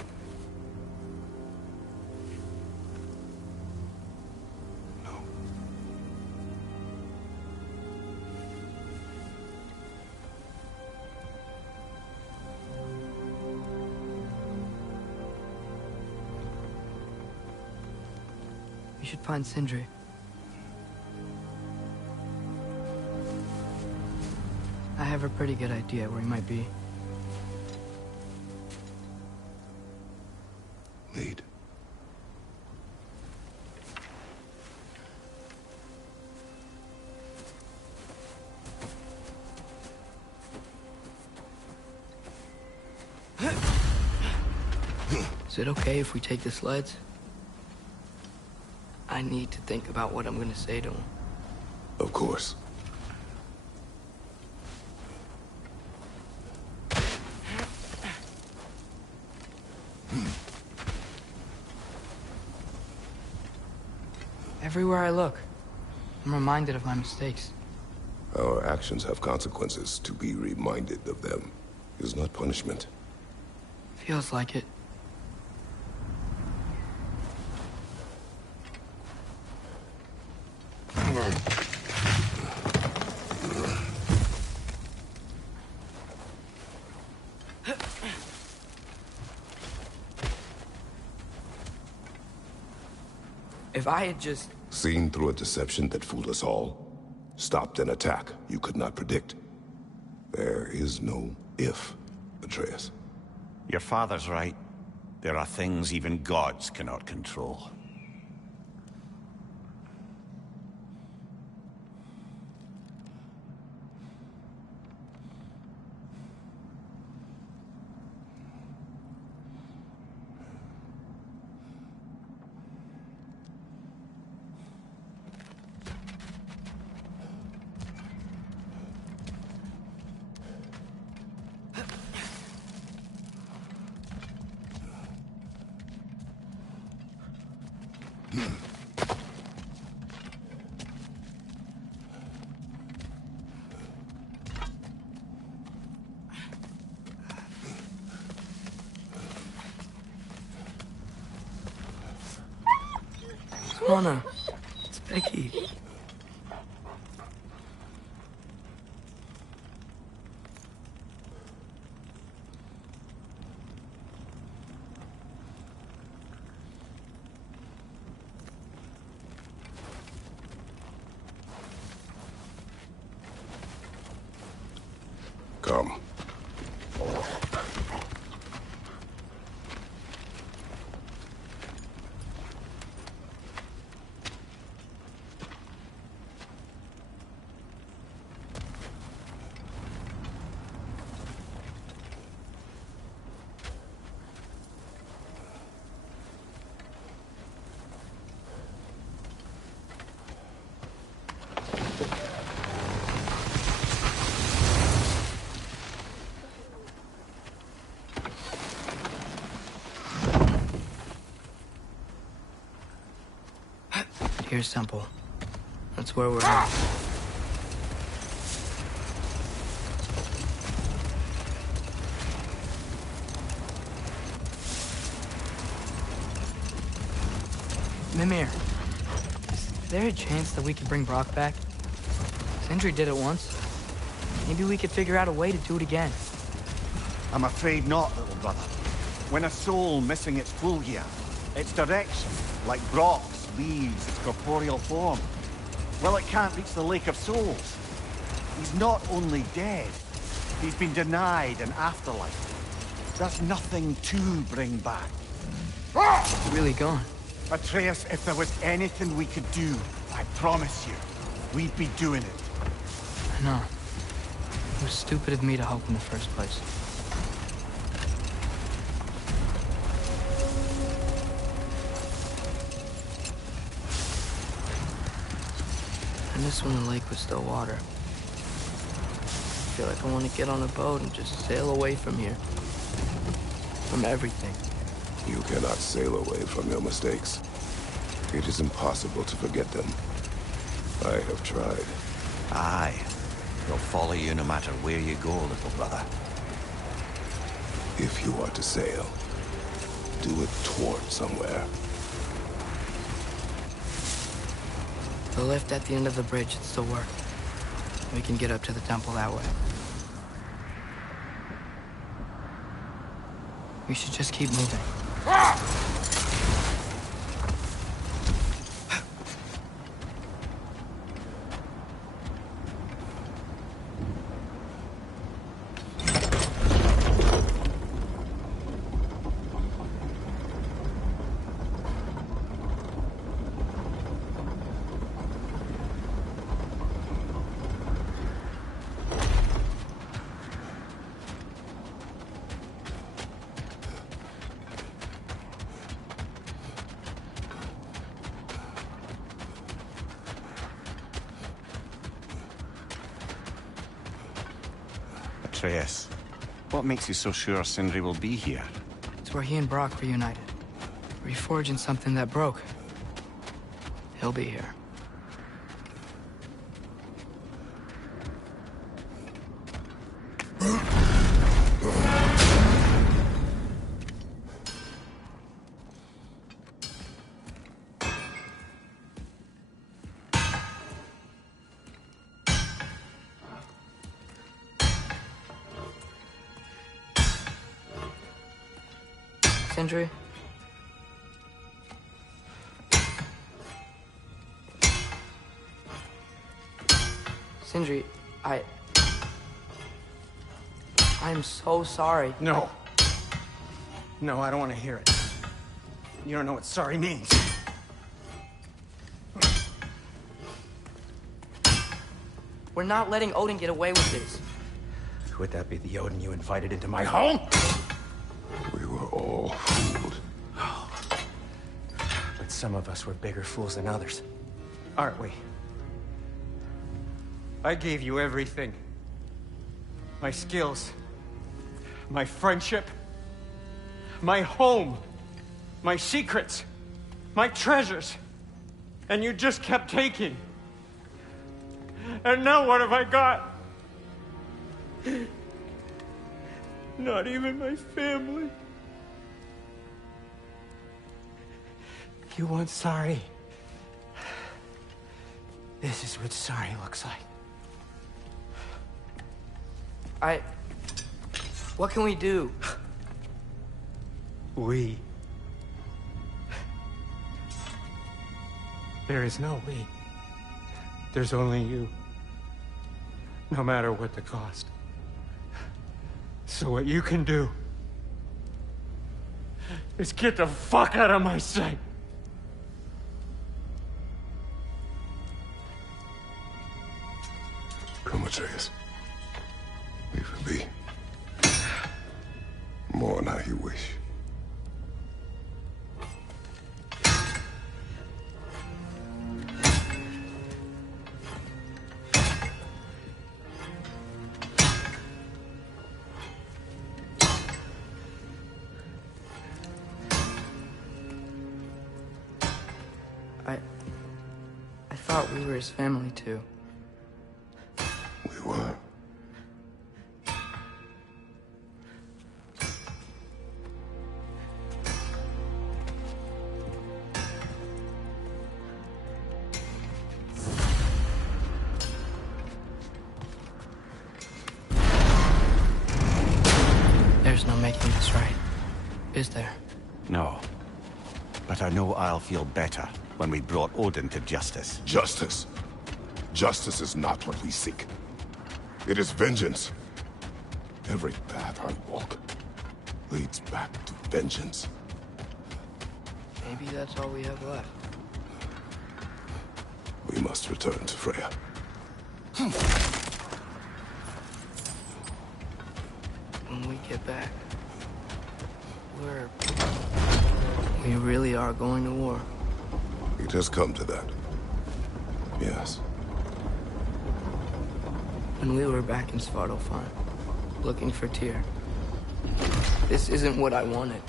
We should find Sindri. have a pretty good idea where he might be. Lead. Is it okay if we take the sleds? I need to think about what I'm gonna say to him. Of course. Everywhere I look, I'm reminded of my mistakes. Our actions have consequences. To be reminded of them is not punishment. Feels like it. If I had just... Seen through a deception that fooled us all. Stopped an attack you could not predict. There is no if, Atreus. Your father's right. There are things even gods cannot control. Anna, it's Becky. Come. Here's Temple. That's where we're at. Mimir, is there a chance that we could bring Brock back? Sindri did it once. Maybe we could figure out a way to do it again. I'm afraid not, little brother. When a soul missing its fulgia, its direction, like Brock's, leaves its corporeal form, well, it can't reach the Lake of Souls. He's not only dead, he's been denied an afterlife. There's nothing to bring back. It's really gone. Atreus, if there was anything we could do, I promise you, we'd be doing it. I know. It was stupid of me to help in the first place. And this when the lake was still water. I feel like I want to get on a boat and just sail away from here. From everything. You cannot sail away from your mistakes. It is impossible to forget them. I have tried. Aye. They'll follow you no matter where you go, little brother. If you are to sail, do it toward somewhere. The lift at the end of the bridge should still work. We can get up to the temple that way. We should just keep moving. Atreus? What makes you so sure Sindri will be here? It's where he and Brock reunited. Reforging something that broke. He'll be here. Sindri? Sindri, I'm so sorry. No. No, I don't want to hear it. You don't know what sorry means. We're not letting Odin get away with this. Would that be the Odin you invited into my home? We were all fooled. But some of us were bigger fools than others. Aren't we? I gave you everything. My skills. My friendship. My home. My secrets. My treasures. And you just kept taking. And now what have I got? Not even my family. You want sorry? This is what sorry looks like. What can we do? We. There is no we. There's only you. No matter what the cost. So what you can do is get the fuck out of my sight. Come, Atreus. Leave it be. Mourn how you wish. I thought we were his family too. We were. There's no making this right, is there? No. But I know I'll feel better when we brought Odin to justice. Justice. Justice is not what we seek. It is vengeance. Every path I walk leads back to vengeance. Maybe that's all we have left. We must return to Freya. When we get back, we really are going to war. It has come to that. Yes. When we were back in Svartalfheim, looking for Tyr, this isn't what I wanted.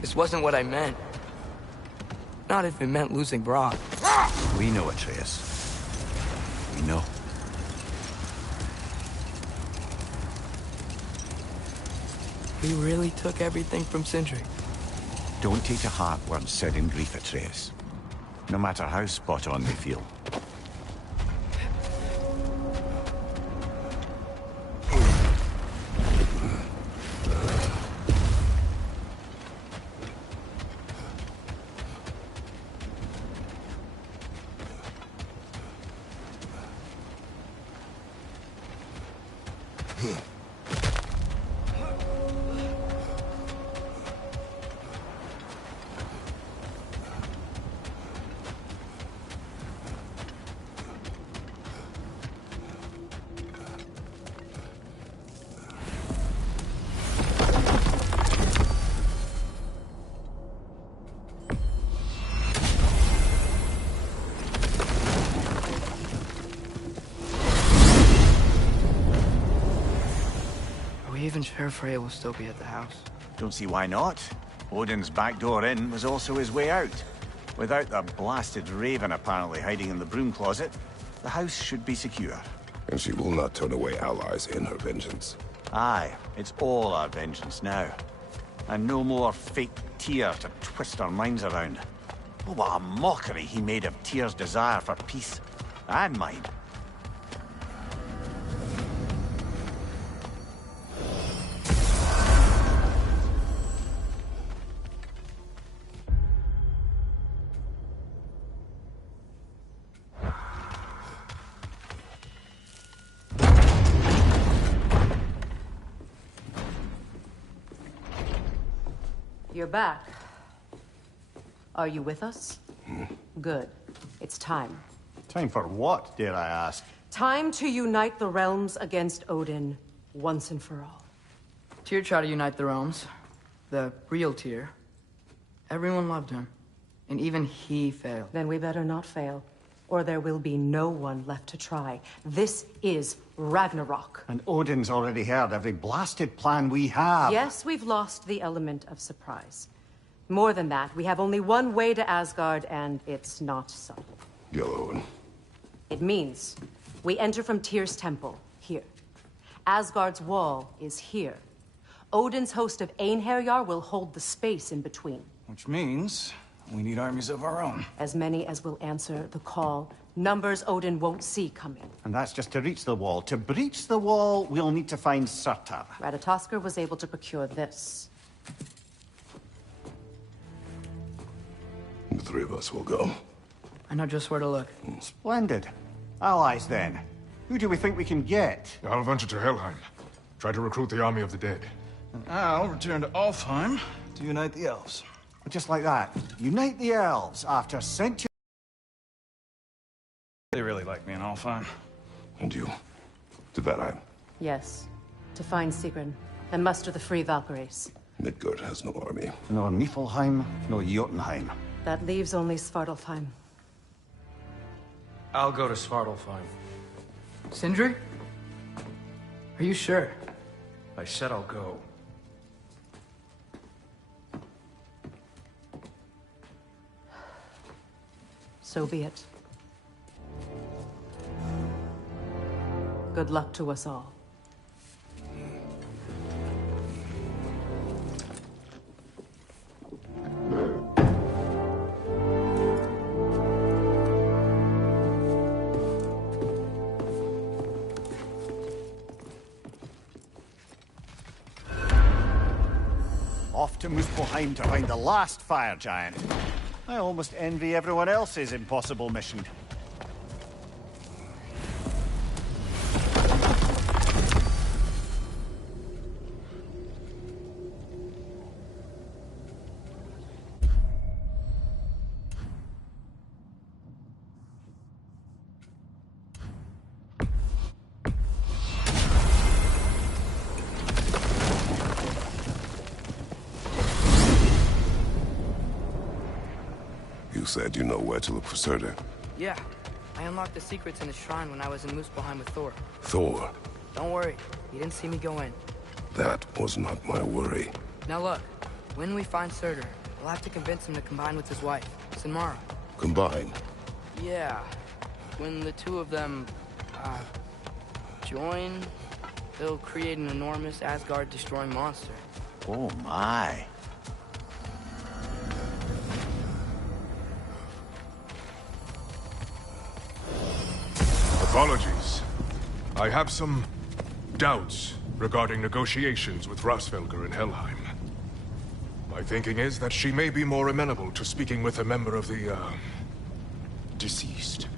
This wasn't what I meant. Not if it meant losing Brock. We know, Atreus. We know. We really took everything from Sindri. Don't take to heart words said in grief, Atreus. No matter how spot on they feel. sure Freya will still be at the house. Don't see why not. Odin's back door in was also his way out. Without the blasted raven apparently hiding in the broom closet, the house should be secure. And she will not turn away allies in her vengeance. Aye, it's all our vengeance now. And no more fake Tyr to twist our minds around. Oh, what a mockery he made of Tyr's desire for peace. And mine. You're back. Are you with us? Good. It's time. Time for what, dare I ask? Time to unite the realms against Odin, once and for all. Tyr tried to unite the realms. The real Tyr. Everyone loved him. And even he failed. Then we better not fail, or there will be no one left to try. This is Ragnarok. And Odin's already heard every blasted plan we have. Yes, we've lost the element of surprise. More than that, we have only one way to Asgard, and it's not subtle. Yellow. It means we enter from Tyr's temple, here. Asgard's wall is here. Odin's host of Einherjar will hold the space in between. Which means we need armies of our own. As many as will answer the call. Numbers Odin won't see coming. And that's just to reach the wall. To breach the wall, we'll need to find Surtur. Ratatoskr was able to procure this. The three of us will go. I know just where to look. Splendid. Allies, then. Who do we think we can get? I'll venture to Helheim. Try to recruit the army of the dead. And I'll return to Alfheim to unite the elves. Just like that. Unite the elves after centuries. They really like me in Alfheim. And you? To Valheim. Yes. To find Sigrun and muster the free Valkyries. Midgard has no army. No Niflheim, no Jotunheim. That leaves only Svartalfheim. I'll go to Svartalfheim. Sindri? Are you sure? I said I'll go. So be it. Good luck to us all. Off to Muspelheim to find the last fire giant. I almost envy everyone else's impossible mission. You said you know where to look for Surtur. Yeah. I unlocked the secrets in his shrine when I was in Muspelheim with Thor. Thor? Don't worry. He didn't see me go in. That was not my worry. Now look. When we find Surtur, we'll have to convince him to combine with his wife, Sinmara. Combine? Yeah. When the two of them, join, they'll create an enormous Asgard-destroying monster. Oh my. Apologies. I have some doubts regarding negotiations with Rasvelger in Helheim. My thinking is that she may be more amenable to speaking with a member of the, deceased.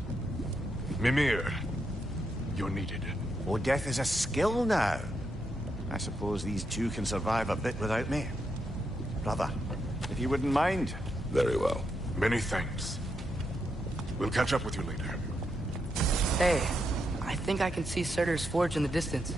Mimir, you're needed. Oh, death is a skill now. I suppose these two can survive a bit without me. Brother, if you wouldn't mind. Very well. Many thanks. We'll catch up with you later. Hey, I think I can see Surtur's forge in the distance.